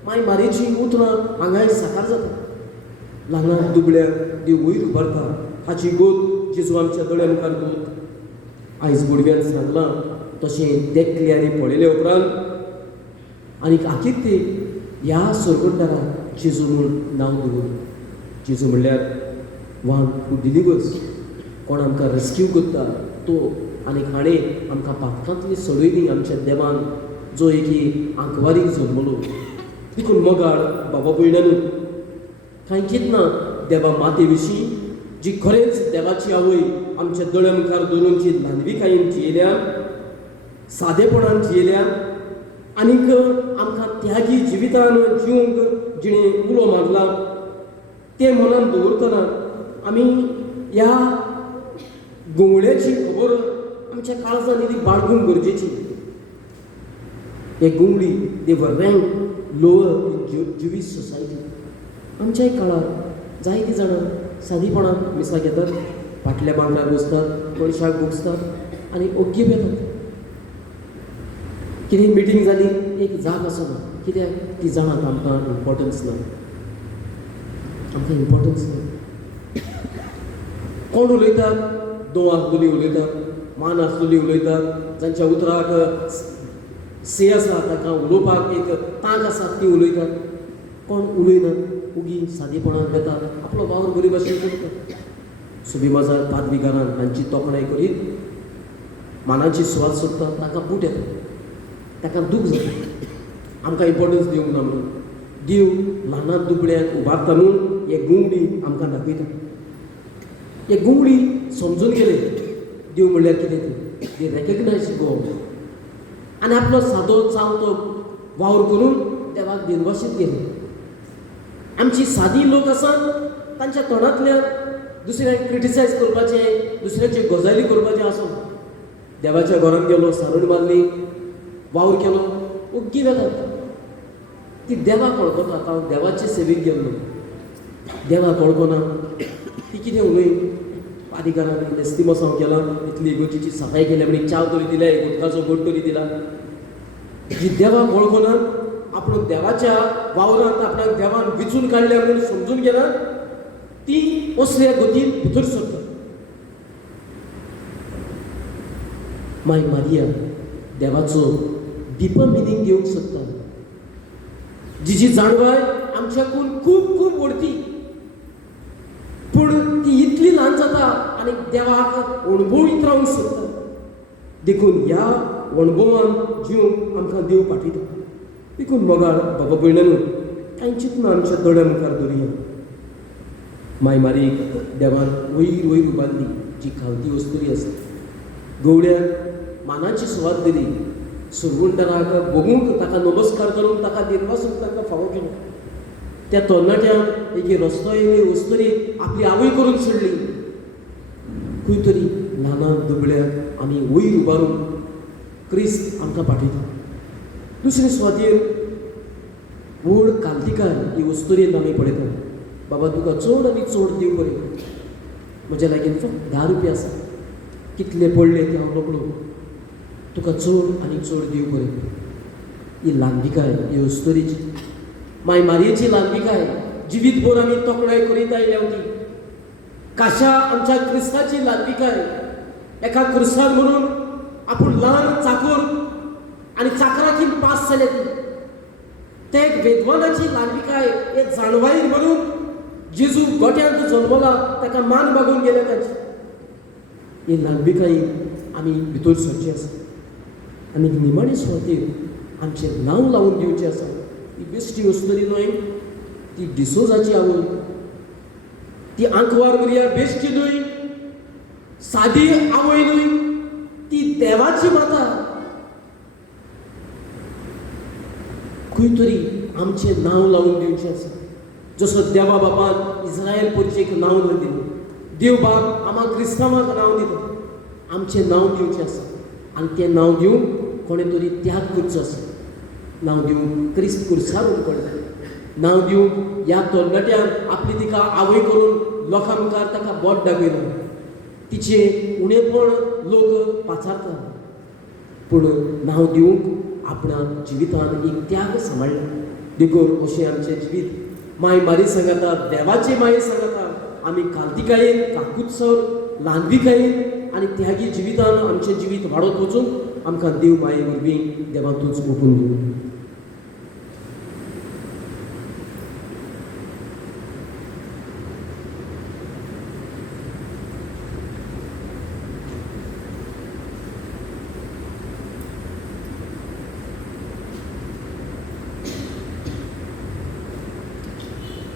माय मारेची उतरां हांगाय साकार जाता. ल्हानाक दुबळ्याक देव वयर उबारता. हाची गोत जेजू आमच्या दोळ्या मुखार गोत. आयज गुडव्यान सांगलां तशें देखले आनी पळयले उपरांत आनीक आखीर ते ह्या सुरगुंडाराक जेजू म्हूण नांव दवर. जेजू म्हणल्यार वन हू डिलिवर्स, कोण आमकां रेस्क्यू करता तो. आनीक हाणें आमकां पातकांतली सोडयली आमच्या देवान, जो एकी आंकवारीक जल्मलो. देखून मोगाळ बाबा भयणांनो, कांय चिंतना देवा माते विशीं जी खरेंच देवाची आवय आमच्या दोळ्या मुखार दवरून जी ल्हानविकायेन जियेल्या, सादेपणान जियेल्या आनीक आमकां त्यागी जिवितान जिवंक जिणें उलो मारला, तें मनान दवरतना आमी ह्या गोवळ्याची खबर आमच्या काळजान इतली बाळगूंक गरजेची. हे गुंगडी they were rank lower in Jewish society. आमच्याय काळार जायतीं जाणां सादीपणान मिसां घेतात, फाटल्या बांगड्यार बसतात, कळशाक बसतात आनी ओग्गी पेतात. कितें मिटींग जाली एक जाग आसना, कित्याक ती जाणात आमकां इम्पॉर्टन्स ना, आमकां इम्पॉर्टन्स ना. कोण उलयतात, दोन आसलेली उलयतात, मान आसलेली उलयतात, जांच्या उतराक से आसा ताका उलोवपाक एक तांक आसा ती उलयतात. कोण उलयनात, उगी सादेपणान येतात, आपलो वावर बरे भाशेन करतात. सुभिमाजार पादविकारान तांची तोखणाय करीत मानाची सुवात सोडटा, ताका बूट येता, ताका दूख जाता, आमकां इम्पॉर्टन्स दिवंक ना म्हणून. देव ल्हानां दुबळ्यांक उबारता म्हणून हे गुंगडी आमकां दाखयता. हे गुंगडी समजून गेले देव म्हणल्यार कितें ते रेकग्नायज गो आनी आपलो सादो चावतो वावर करून देवाक दिनवाशीत गेले. आमची सादी लोक आसात तांच्या तोंडांतल्यान दुसऱ्यांक क्रिटिसायज करपाचें, दुसऱ्याचे गजाली करपाचें आसूं. देवाच्या घरांत गेलो, सारण मारली, वावर केलो, ओग्गी जातात. ती देवाक वळखता. हांव देवाचे सेवेक गेल्लो, देवाक वळखना ती कितें उलय. पादिकारान नेस्तिमस हांव केला, इतली इगोजीची सफाई केल्या म्हणी चाव तरी दिल्या, एक उदकाचो गोट तरी दिला. जी देवाक वळखना, आपूण देवाच्या वावरांत आपणाक देवान विचून काडल्या म्हणून समजून गेला, ती असल्या गतीन भितर सरता. माय मारिया देवाचो डिपर मिनींग घेवंक सोदता. जिची जाणवाय आमच्याकून खूब खूब व्हडती, पूण ती इतली ल्हान जाता आनी देवाक अणभवीत रावंक सोदता. देखून ह्या अणभवान जिवंक आमकां देव पाठयता. देखून मोगाळ बाबा भयणांनो, कांय चिंतना आमच्या दोळ्या मुखार दवरया. माय मारीक देवान वयर वयर उबारली, जी खावटी वस्तुरी आसा. गवड्याक मानाची सुवात दिली, सुरवंटराक बगूंक ताका नमस्कार करून ताका दिनवासून ताका फावो केलो. त्या तरणाट्याक एक रस्तो येयली वस्तुरी आपली आवय करून सोडली. खंय तरी ल्हाना दुबळ्याक आमी वयर उबारून क्रिस्त आमकां पाठयता. दुसरे सुवातेर व्हड कांतिकार ही वस्तुरेन आमी पळयता. बाबा तुका चड आनी चड देव बरें. म्हज्या लागीं फक्त 10 रुपया आसा, कितले पडले ते हांव रोखडो. तुका चड आनी चड देव बरें. ही ल्हानविकाय ही वस्तुरीची, माय मारयेची ल्हानविकाय जिवीतभर आमी तोखणाय करीत आयल्या ती. काशा आमच्या क्रिस्ताची ल्हानविकाय. एका क्रिस्तान म्हणून आपूण ल्हान चाकर आनी चाकराकीन पास जाले ती. ते एक वेदवानाची ल्हानविकाय, एक जाणवायर म्हणून जेजू गोट्यांत जल्मला ताका मान मागून गेले ताची. ही ल्हानविकाय आमी भितर सरची आसा. आनी निमाणे सुवातेर आमचें नांव लावून दिवचें आसा. ती बेश्टी वस्तुरी न्हय, ती डिसोजाची आवय, ती आंकवार मरिया बेश्टी न्हय, सादी आवय न्हय, ती देवाची माता. खंय तरी आमचें नांव लावून दिवचें आसा. जसो देवा बापान इस्रायल परचेक नांव दिलें, देव बाब आम्हा क्रिस्तांवाक नांव दिता. आमचें नांव दिवचें आसा आनी तें नांव दिवंक कोणें तरी त्याग करचो आसा. नांव दिवंक क्रिस्त कुर्सार उडपडटा. नांव दिवंक ह्या तरणाट्यान आपली तिका आवय करून लोकां मुखार ताका बोट दाखयलो. तिचें उणेपण लोक पाचारता, पूण नांव दिवंक आपणा जिवितान एक त्याग सांबाळ्ळा. देखून अशें आमचें जिवीत माय मारी सांगाता, देवाचे माये सांगाता. आमी कांतिकायेन, काकुत्सव, ल्हानविकायेन आनी त्यागी जिवितान आमचें जिवीत वाडत वचूंक आमकां देव माये वरवीं देवातूच ओपून दिवं.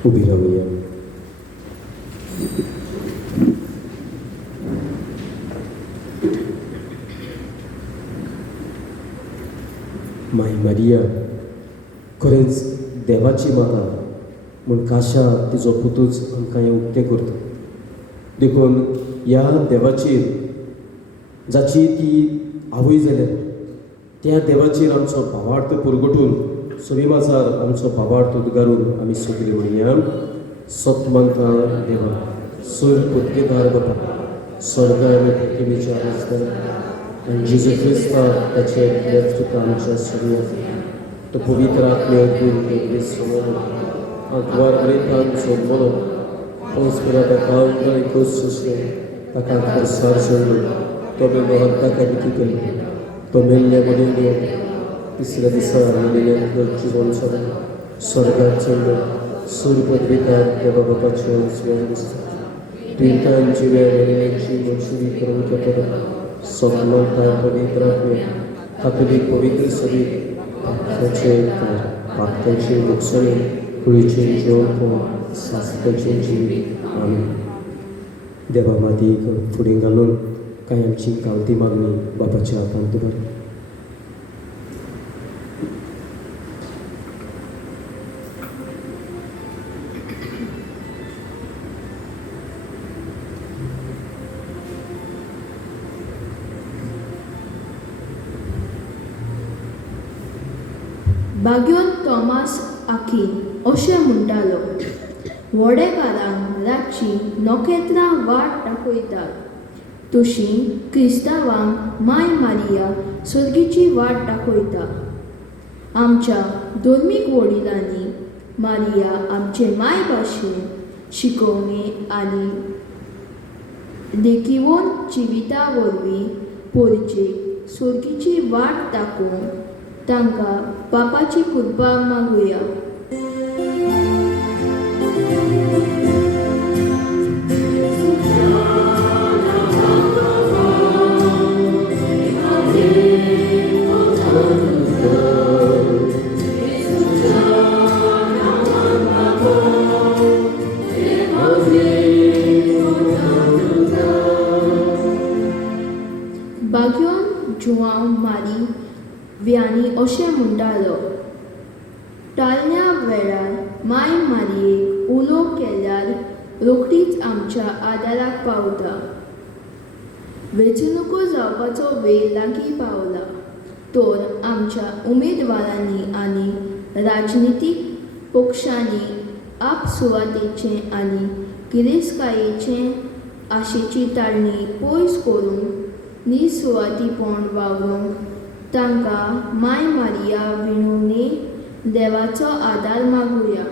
उभी राहूया. माय मारिया खरेंच देवाची माता म्हूण काशा तिचो पुतूच आमकां हें उक्तें करता. देखून ह्या देवाचेर जाची ती आवय जाल्यार त्या देवाचेर आमचो भावार्थ पुरगटून सविमाजार आमचो भावार्थ उद्गारून आमी सगळीं म्हणया सतमंता देवा सूर पुतकेदार बाबा स्वर्गा आनी पृथ्वीच्या रस्त्यार आनी जेजू क्रिस्ता ताचे एकल्याच तुका आमच्या सगळ्यांक तो पवित्र आत्मे समोर आंकवार अरेतान सोदमलो परस्परा ताका एकूच ताका प्रसार सोडलो तो वेगळो ताका विधी केलो तो मेल्ले मडिल्लो तिसऱ्या दिसा मेलिल्ल्यांतलो जिवन सोडून स्वर्गात चडलो सूर पदविकार देवा बापाचे स्वेर दिसता तिर्तांची वेळ मेलिल्ल्यांची मनसुबी करून घेतलो सतमंता पवित्र आत्मे कातोलीक पवित्र सभी भक्तांचे भक्तांची मुखसणी कुळीचे जेवण सासत्याचे जिवीत आमी देवा मातीक फुडें घालून कांय आमची गांवठी मागणी बापाच्या हातांत दवर बाग्योन थॉमास आखीन अशें म्हणटालो वडेकारांक रातची नखेत्रां वाट दाखयतात तशीं क्रिस्तांवांक माय मारिया सर्गीची वाट दाखयता आमच्या धर्मीक वडिलांनी मारिया आमचे माय भाशेन शिकोवणी आनी देखीवन जिविता वरवीं पोरचेक सर्गीची वाट दाखोवन तांकां बापाची कृपा मागुया बाग्योन जुआंव मारी व्यानी अशें म्हणटालो टालन्या वेळार माय मारयेक उलो केल्यार रोखडीच आमच्या आदाराक पावता वेंचणुको जावपाचो वेळ लागीं पावला तर आमच्या उमेदवारांनी आनी राजनितीक पक्षांनी आपसुवातेचें आनी गिरेस्तकायेचें आशेची ताळणी पयस करून निसुवातीपण वावरूंक तांकां माय मारिया विणुनी देवाचो आदार मागुया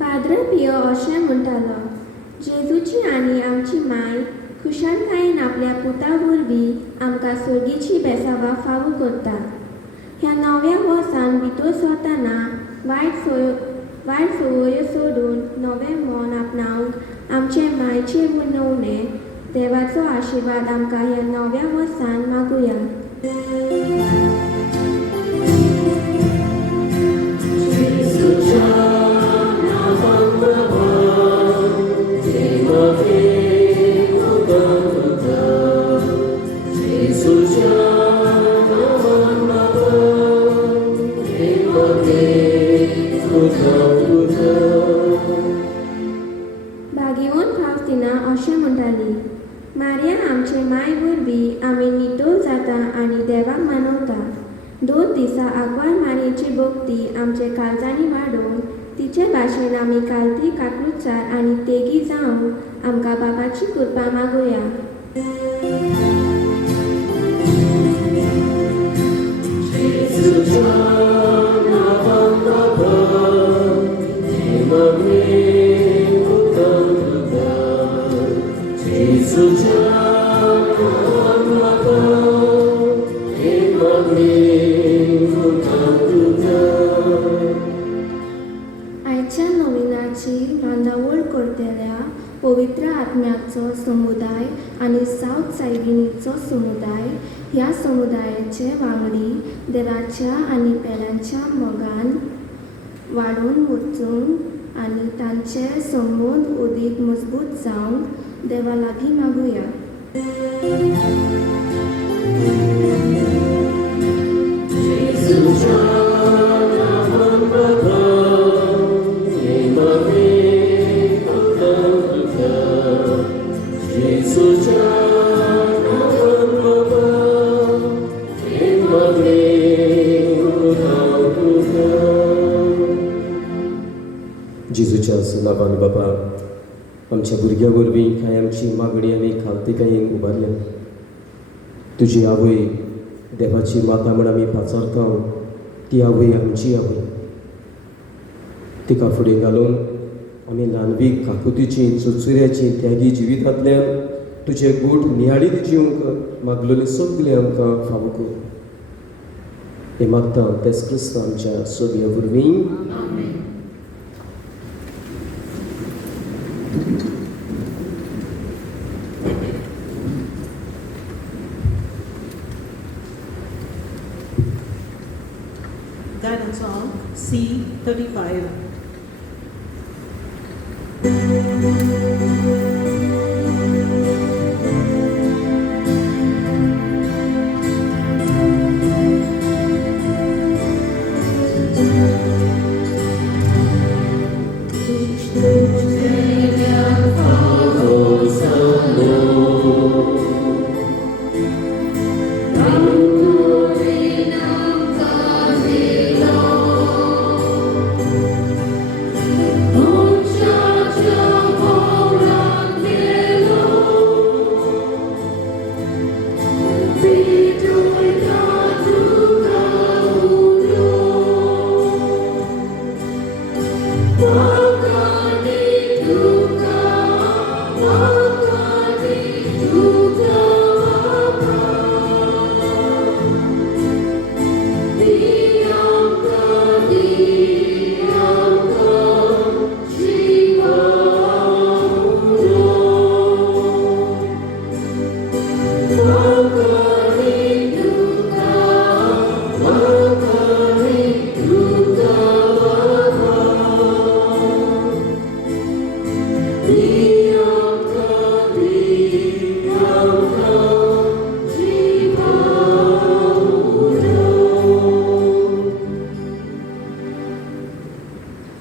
पाद्र पियो अशें म्हणटालो जेजूची आनी आमची माय खुशालकायेन आपल्या पुता वरवीं आमकां सर्गीची बेसावां फावो करता ह्या नव्या वर्सान भितर सरतना वायट संवयो सोडून नवें मन आपणावंक आमचे मायचे विणवणे देवाचो आशिर्वाद आमकां ह्या नव्या वर्सान मागुया भागिवून फावस्तिना अशें म्हणटाली मारिया आमचे माय वरवीं आमी नितोळ जाता आनी देवाक मानवता 2 दिसां आग्वाद मारयेची भक्ती आमचे काळजांनी वाडोवन तिचे भाशेन आमी कालती काकूचार आनी तेगी जावन आमकां बाबाची कृपा मागुया आयच्या नविनाची बांदावळ करतल्या पवित्र आत्म्याचो समुदाय आनी सावथ सायबिनीचो समुदाय ह्या समुदायाचे वांगडी देवाच्या आनी पेलांच्या मोगान वाडून वचून आनी तांचे संबंद अदीक मजबूत जावंक देवा लागीं मागुया. जेजूच्या नांवान बाबा, आमच्या भुरग्यां वरवीं कांय आमची मागणी आमी खालतिकायेक उबारल्या. तुजी आवय देवाची माता म्हण आमी पाचारता, ती आवय आमची आवय. तिका फुडें घालून आमी ल्हानवी काकुतीची चुचुऱ्याची त्यागी जिवितांतल्यान तुजे गोठ नियाळीत जिवंक मागलेले सगळे आमकां फावो कर. हें मागता तेच क्रिस्त आमच्या सगळ्या वरवीं. Guidance song C35.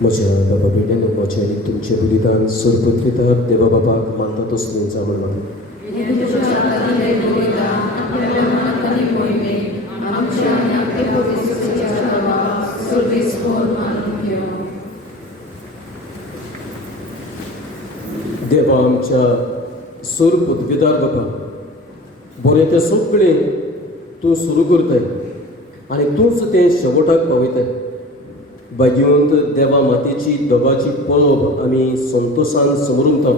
म्हज्या बाबा बेट्यान म्हजें आनी तुमचें बलिदान सुरपत्रितार देवा बापाक मानता तसलीं जावं लागून देवा आमच्या सूर पदवीदार बाबा, बरें तें सगळें तूं सुरू करताय आनी तूंच तें शेवटाक पावयताय. भाग्यवंत देवा मातेची दोगाची पळोवप आमी संतोशान समरुंता.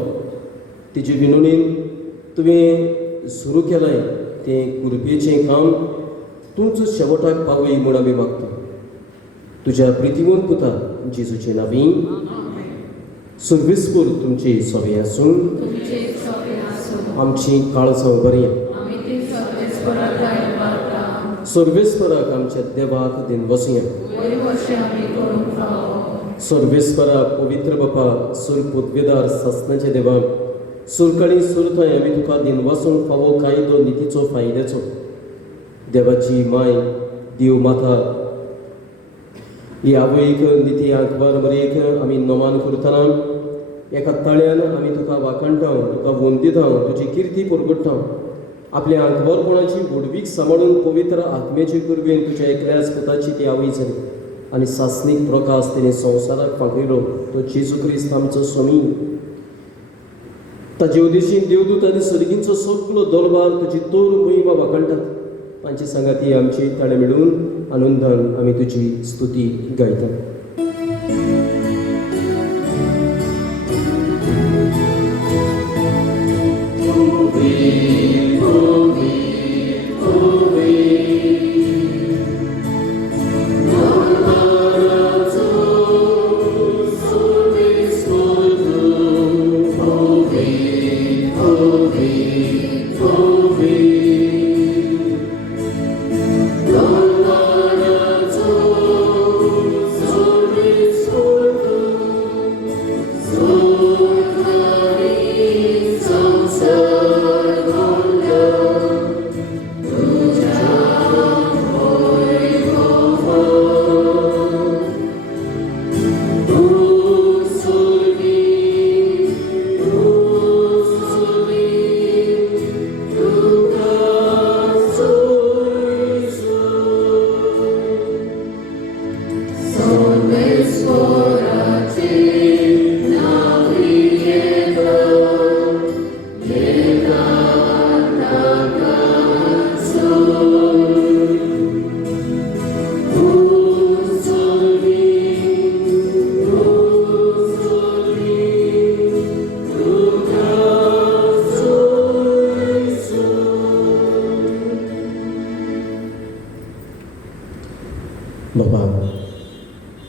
तिचे विनवणेन तुवें सुरू केलाय तें कृपेचें काम तूंच शेवटाक पावय म्हूण आमी मागता. तुज्या प्रितीवंत पुता जेजूचे नांवीं सर्वीस कर तुमची सगळें आसून आमची काळजां बरीं. सर्वेस्पराक आमच्या देवाक दिन वसया. सर्वेस्पराक पवित्र बापा सूर पदवीदार सासणाचे देवा, सुरकाळी सुरताय आमी तुका दिन वसूंक फावो कायदो नितीचो फायद्याचो. देवाची माय देव माता ही आवयक निती आंकवार मरेक आमी नमान करतना एका तळ्यान आमी तुका वाखणटा, तुका वंदिता, तुजी किर्ती परगट्टा. आपल्या आंकवारपणाची वडवीक सांबाळून पवित्र आत्म्याची कुरबेन तुज्या एकल्याच पुताची ती आवय जाली आनी सासनीक प्रकाश तिणें संवसाराक फांकयलो तो जेजू क्रिस्त आमचो स्वामी. ताचे उद्देशीन देवदूत आनी सर्गींचो सगळो दरबार तुजी तोर महिमा वाखणटात. तांची सांगाती आमची ताळे मेळून आनंदान आमी तुजी स्तुती गायतात. Oh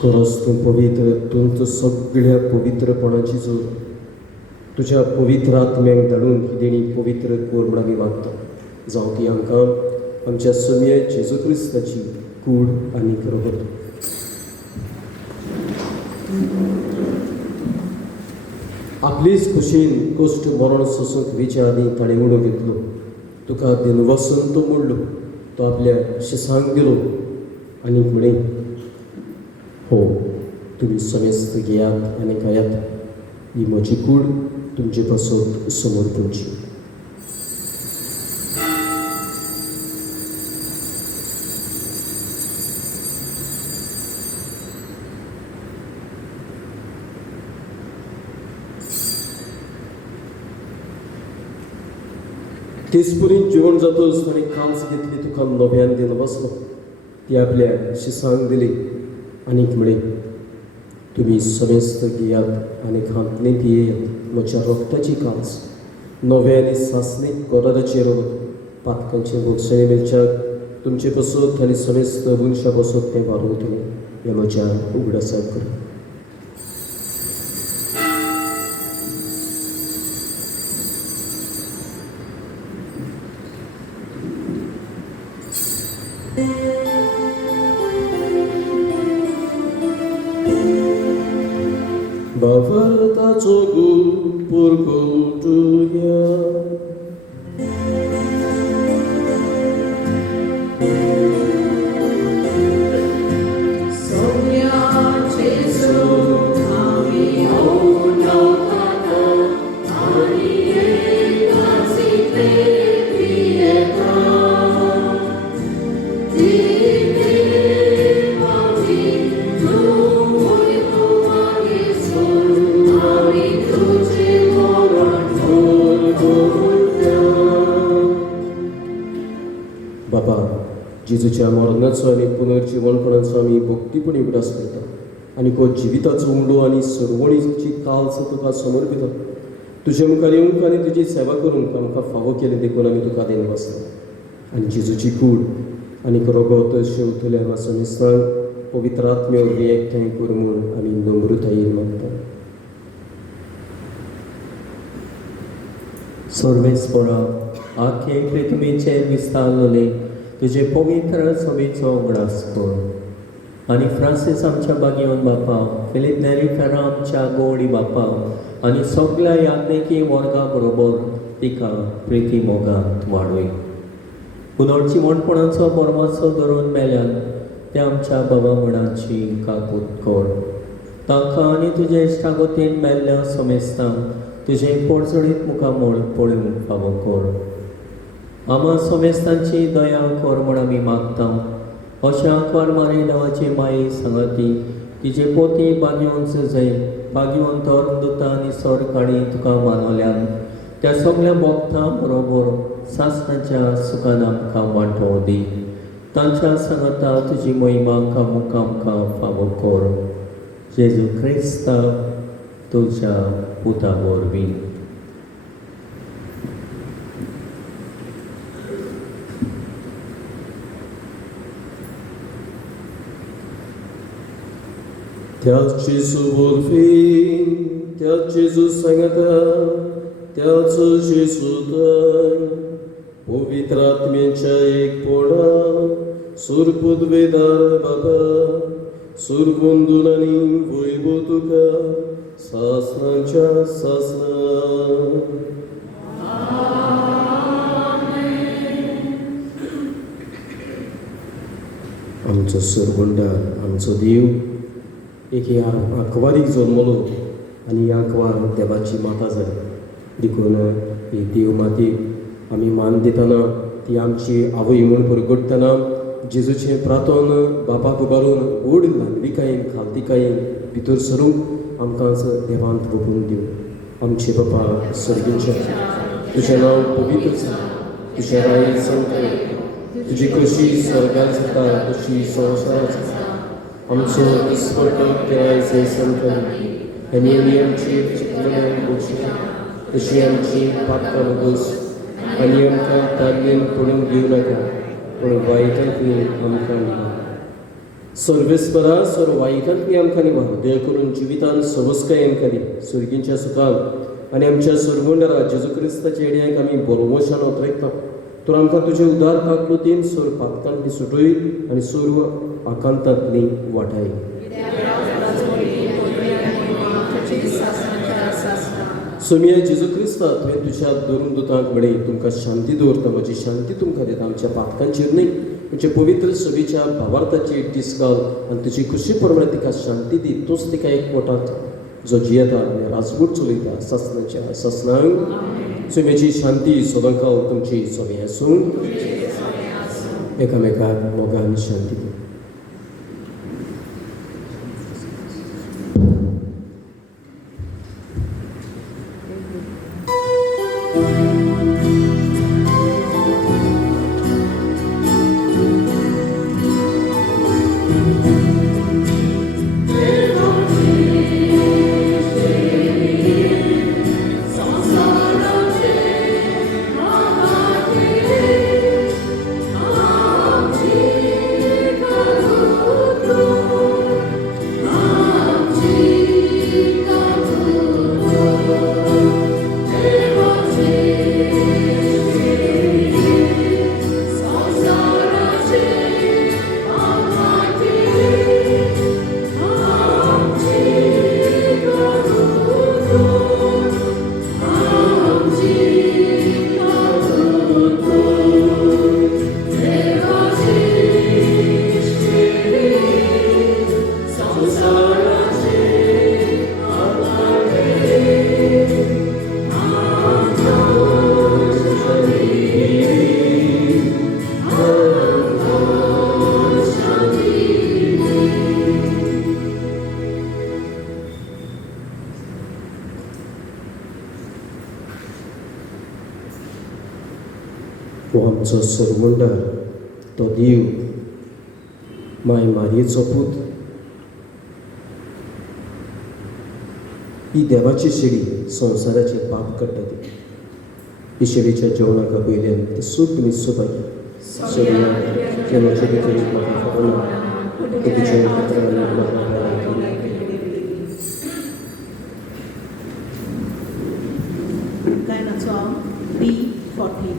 खरोच तूं पवित्र, तूं सगळ्या पवित्रपणाची जोर तुझ्या पवित्र आत्म्याक धाडून ही देणी पवित्र कोर म्हण आमी मागता. जावं ती आमकां आमच्या समेय जेजू क्रिस्ताची कूड आनी रगत. आपलीच खुशेन कश्ट मरण सोसूंक विचार आनी ताणें उडो घेतलो. तुका दिनवासून तो मोडलो, तो आपल्या शिसांक दिलो आनी म्हणे, हो तुमी समेस्त घेयात आनी खायात, ही म्हजी कूड तुमचे पासत समोर तुमची. तेचपरीत जेवण जातच ताणें कांस घेतली, तुका नव्यान दिन बसलो, ती आपल्या शिसांक दिली आनीक म्हणे, तुमी समेस्त घेयात आनी खांतने पियेयात, म्हज्या रोगताची कांस नवे आनी सासणीक कराराचेर पातकांचे भोगसणे मेलच्याक तुमचे बसत आनी समेस्त मनशा बसत तें वाडोवतलें, हें म्हज्या उगडासाक कर. Bavartaco gut por cultura. बाबा, जेजूच्या मरणाचो आनी पुनर्जीवणपणाचो आमी भक्तीपणी उगडास करता आनी तो जिविताचो उंडो आनी सरवणीची काल्स तुका समर्पिता. तुजे मुखार येवंक आनी तुजी सेवा करूंक आमकां फावो केले देखून आमी तुका देन बसता आनी जेजूची कूड आनी रगत शेवतल्या वा समेस्तांक पवित्र आत्मे वरवीं एकठांय कर म्हूण आमी नम्रतायेन मागता. सर्वेस्परा आख्ये पृथ्वीचेर विस्तारलेले तुजे पवित्र सभेचो उगडास कर आनी फ्रांसीस आमच्या बागेवन बापा, फिलीप नेरी फेरा आमच्या गोडी बापा आनी सगळ्या याज्ञिकी वर्गा बरोबर तिका प्रिती मोगांत वाडय. पुनर्जीवणपणाचो बोरमाचो धरून मेल्यान त्या आमच्या बाबा मणाची काकूट कर. तांकां आनी तुजे इश्टागतीन मेल्ल्या समेस्तांक तुजे पडसडीत मुखामोळ पळोवंक फावो कर. आमा समेस्तांची दया कर म्हण आमी मागता. अशा आंकवार मारी देवाची माई सांगाती तिचे पोती बागेवंच जय बागेवन तर दुता आनी सर काडी तुका मानवल्यान त्या सगळ्या भक्तां बरोबर सासणाच्या सुखान आमकां वांटो दी. तांच्या सांगाता तुजी महिमा आमकां फावो कर. जेजू क्रिस्ता तुज्या पुता वरवीं. त्याच जेजू वरवीं, त्याच जेजू सांगता, त्याच जेजू दय, पवित्र आत्म्याच्या एकपणान सुरपुदवेदार बाबा, सुरबंदून आनी वैभव तुका सासणाच्या सासणां. आमचो सुरबंडार, आमचो देव एक आंकवारीक जल्मलो आनी आंकवार देवाची माता जाली. देखून ही देव मातेक आमी मान दितना, ती आमची आवय म्हूण परगडटना जेजूचें प्रार्थन बापाक उबारून व्हड ल्हानविकायेन खालतिकायेन भितर सरूंक आमकां देवांत बगून दिव. आमचे बापा सर्गेच्या, तुजें नांव पवित्र जावं, तुजें राय संवय, तुजी कशी स्वर्गांत जाता तशी संवसारांत जाता. आमचो दिसपट्टो ते आयज संवय, आनी आमी आमची चिंतनां तशी आमची पातकां नगोस आनी आमकां ताल्लेन पडूंक दिवं नाका, पूण वायटांतली आमकां सर्वेस्परा सर्वायकांतली आमकां निभा दया करून जिवितान सबस्काय आमकां दी सुर्गींच्या सुखान आनी आमच्या सुरमुंडरा जेजू क्रिस्ताच्या येड्याक आमी बरोवशान उतरयता तर आमकां तुजे उदार काकलुतीन सोर पातकांतली सुटय आनी सर्व आकांतांतली वाटाय. सोमिया जेजू क्रिस्ता तुवें तुज्या दोन दुतांक म्हणे तुमकां शांती दवरता म्हजी शांती तुमकां दिता आमच्या पातकांचेर न्हय म्हणजे पवित्र सभेच्या भावार्थाची तिसगाल आनी तुजी खुशी प्रमाणे तिका शांती दी तूंच तिका एकवटात जो जियेता आनी राजपूत चलयता ससनाच्या ससनांक सोम्याची शांती सदांकाल तुमची सोबे आसूं एकामेकाक मोगान शांती दी. हो आमचो सुरमुंडर तो देव माय मारयेचो पूत ही देवाची शेळी संवसाराचे पाप काडटा ती ही शेळीच्या जेवणाका पयल्यान ती सूप तुमी सुपाची जेवणाचे भितर म्हाका खबर ना तुजे गायनाचो B40.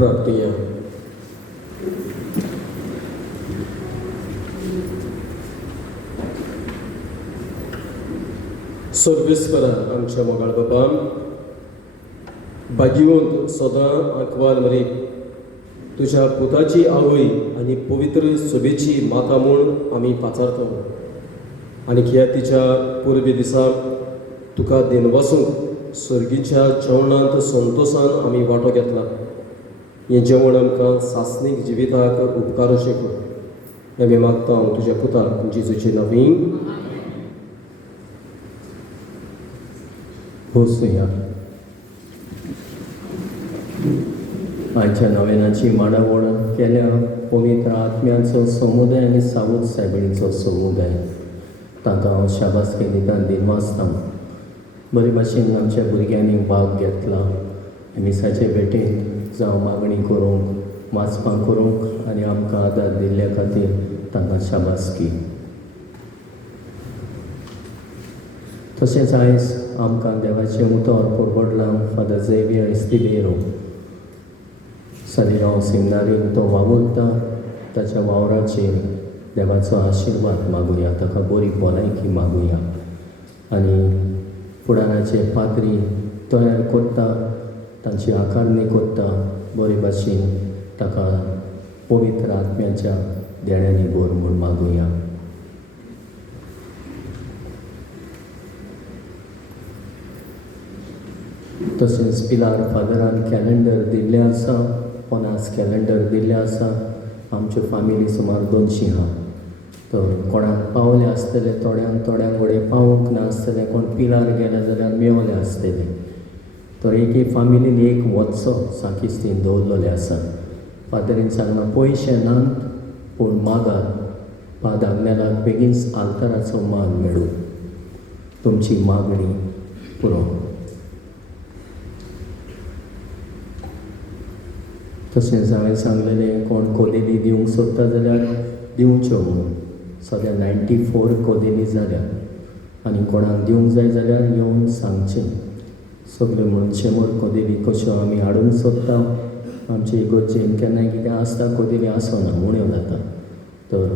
प्रार्थया. सर्वेस्परा आमच्या मोगाळ बाबा, भाग्यवंत सदां आंकवार मरे तुझ्या पुताची आवय आनी पवित्र सभेची माता म्हूण आमी पाचारतो आनी ह्या तिच्या पुर्बी दिसा तुका दिनवासूंक सर्गीच्या जेवणांत संतोशान आमी वांटो घेतला. हें जेवण आमकां सासणीक जिविताक उपकार कर. आमी मागता हांव तुज्या पुताक जेजूचे नांवीं. बसूया. आयच्या नव्यानाची मांडावळ केल्या पवित्र आत्म्याचो समुदाय आनी सावूत सायबीणीचो समुदाय ताका हांव शाबासकी दिता दिनवासता. बरे भाशेन आमच्या भुरग्यांनी भाग घेतला. मिसाचे भेटेन जावं मागणी करूंक, वाचपां करूंक आनी आमकां आदार दिल्ल्या खातीर तांकां शाबासकी. तशेंच आयज आमकां देवाचें उतर पोरबोडलां फादर झेवियर एस्तिबेरो सालिगांव सेमिनारीन तो वावुरता. ताच्या वावराचेर देवाचो आशिर्वाद मागुया, ताका बरी भलायकी मागुया आनी फुडाराचे पात्री तयार करता, तांची आकारणी करता. बरे भाशेन ताका पवित्र आत्म्याच्या देण्यांनी भर म्हूण मागुया. तशेंच पिलार फादरान कॅलेंडर दिल्लें आसा, पन्नास कॅलेंडर दिल्लें आसा. आमच्यो फामिली सुमार 200 आहा. तर कोणाक पावले आसतले, थोड्यांक कडेन पावूंक ना आसतले, कोण पिलार गेले जाल्यार मेवले आसतले. तर एक फामिलीन एक वचो साकिस्तीन दवरलेले आसा. फादरीन सांगला पयशे नात पूण मागात पाद आग्नेलाक बेगीन आल्ताराचो मान मेळूं. तुमची मागणी पुरो. तशेंच हांवें सांगलेलें कोण कोदेली दिवंक सोदता जाल्यार दिवच्यो म्हणून. सद्या 94 कोदेली जाल्या आनी कोणाक दिवंक जाय जाल्यार येवन सांगचें. सगळे म्हणून 100 कोदेली कश्यो आमी हाडूंक सोदता. आमचे इगोर्जेन केन्नाय कितें आसता कोदेली आसना उण्यो जाता. तर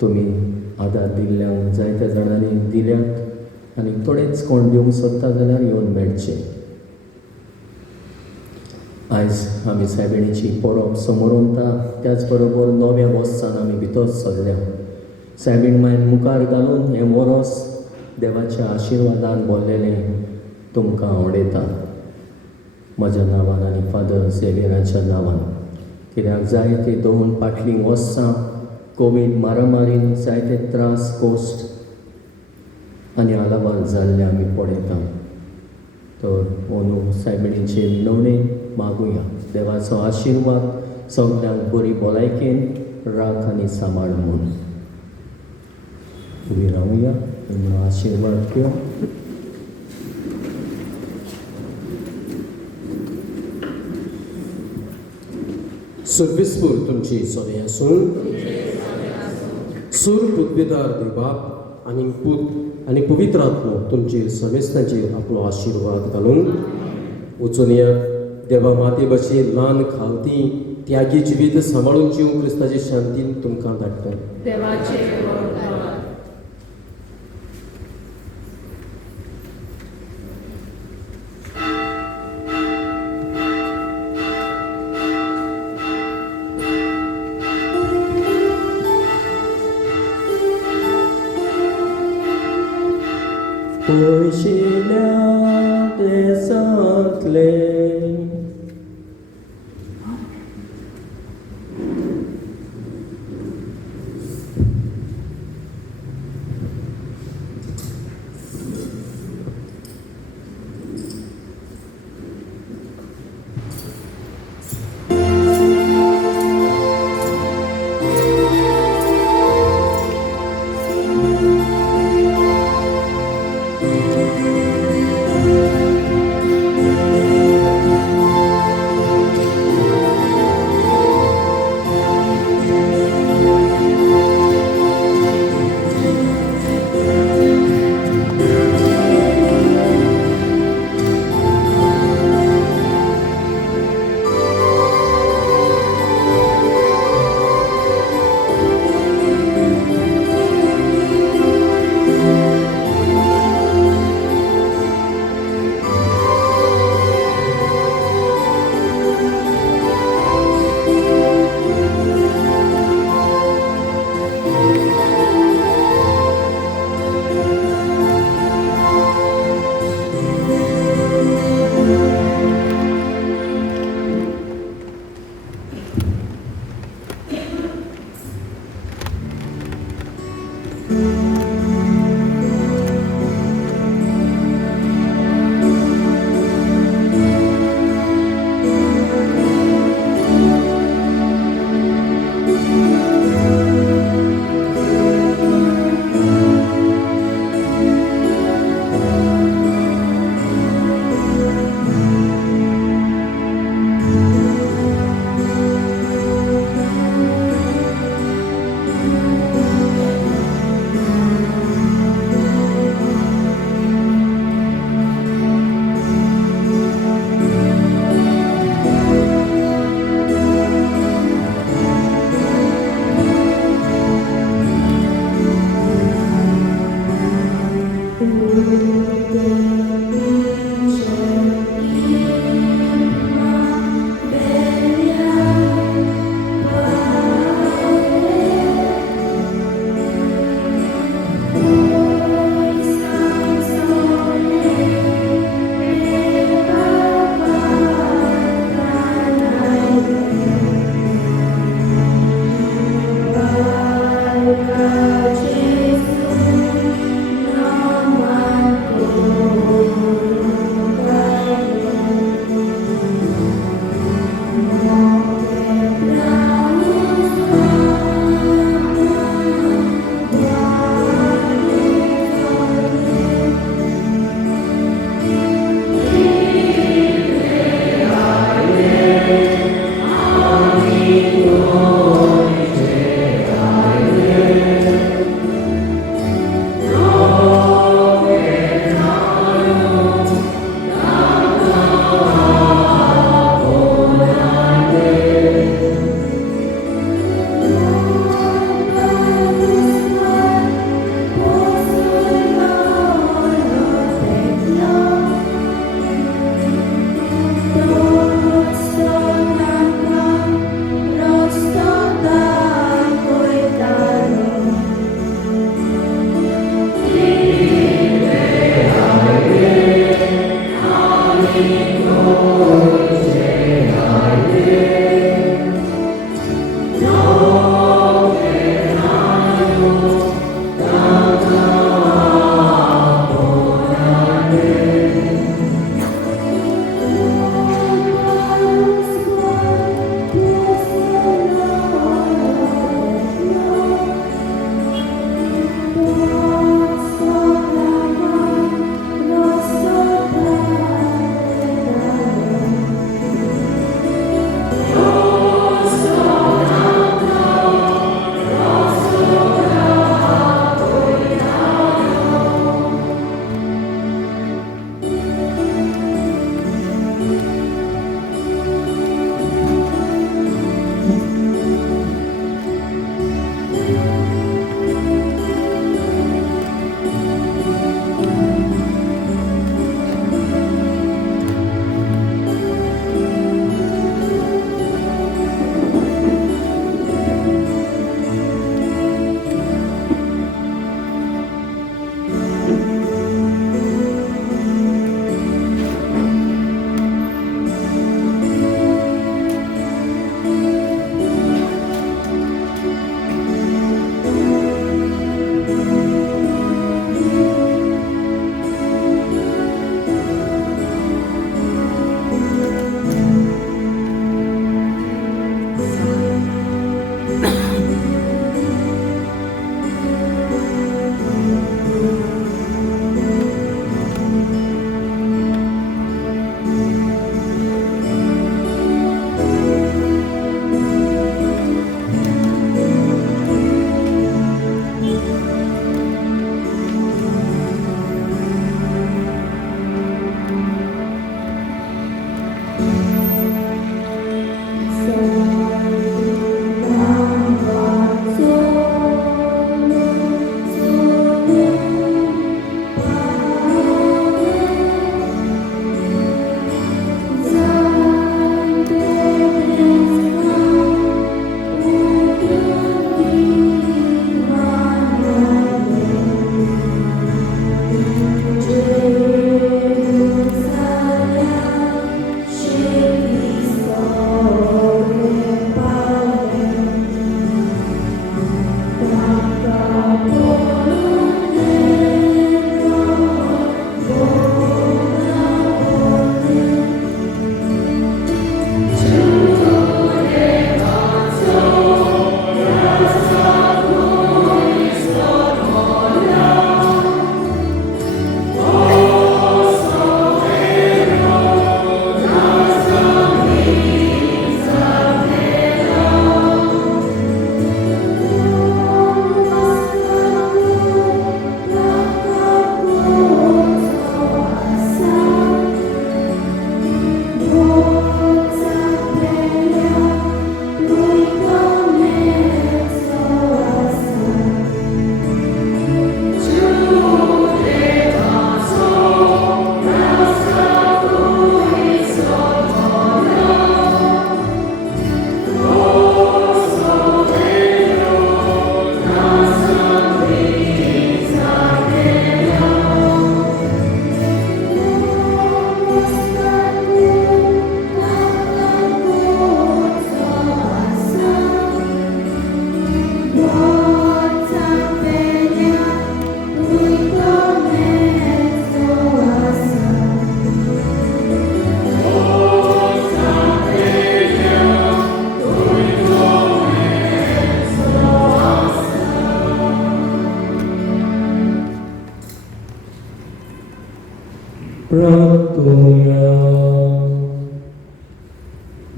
तुमी आदार दिल्ल्यांक जायत्या जाणांनी दिल्यात आनी थोडेच कोण दिवंक सोदता जाल्यार येवन मेळचें. आयज आमी सायबिणीची परब समोर उरता. त्याच बरोबर नव्या वर्सान आमी भितर सरल्या. सायबीण मायन मुखार घालून हें वरस देवाच्या आशिर्वादान भरलेलें तुमकां आवडयता. म्हज्या नांवान आनी फादर झेवियराच्या नांवान. कित्याक जायते 2 फाटलीं वर्सां कोवीड महामारीन जायते त्रास कोस्ट आनी आलावाल जाल्ले आमी पळयता. तर अंदू सायबिणीचे विनवणेन मागुया देवाचो आशिर्वाद सगळ्यांक बरी भलायकेन राख आनी सांबाळ म्हूण. उबी रावया म्हणून आशिर्वाद घेवं. सर्विसपूर तुमची सोय आसून सूर पृथ्वीदार देवबाप आनी पूत आनी पवित्र आत्मो तुमची समेस्तांचेर आपलो आशिर्वाद घालून वचून या. देवा माते भाशेन ल्हान खावती त्यागी जिवीत सांबाळून जिवंक क्रिस्ताचे शांतीन तुमकां धाडटा. पयशिल्या देसांतले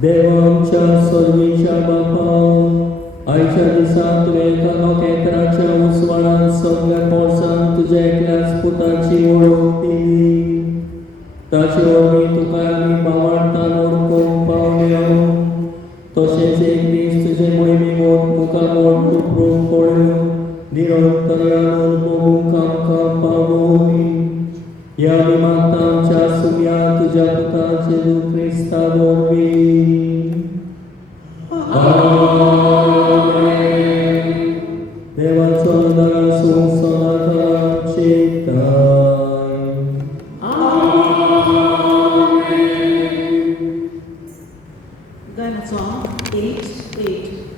देवा आमच्या स्वर्गीच्या बापा, आयच्या दिसांत तुवें एका नोकेकराच्या उसवाडांत सगळ्या पोरसांत तुज्या एकल्याच पुताची वळख दिली. ताचे वरवीं तुका आमी भावार्थान ओळखूंक पावल्यो. तशेंच एक दीस तुजे मोहिमेंत मुखामोड तुपरूंक पळयो निरंतरान बघूंक आमकां पावोवनी. ह्या निमांत आमच्या सुम्या तुज्या पुता जेजू क्रिस्ता वरवीं. आमेन. देवाचो दर आसूं सदांच चिंताय. Gun song 8-8.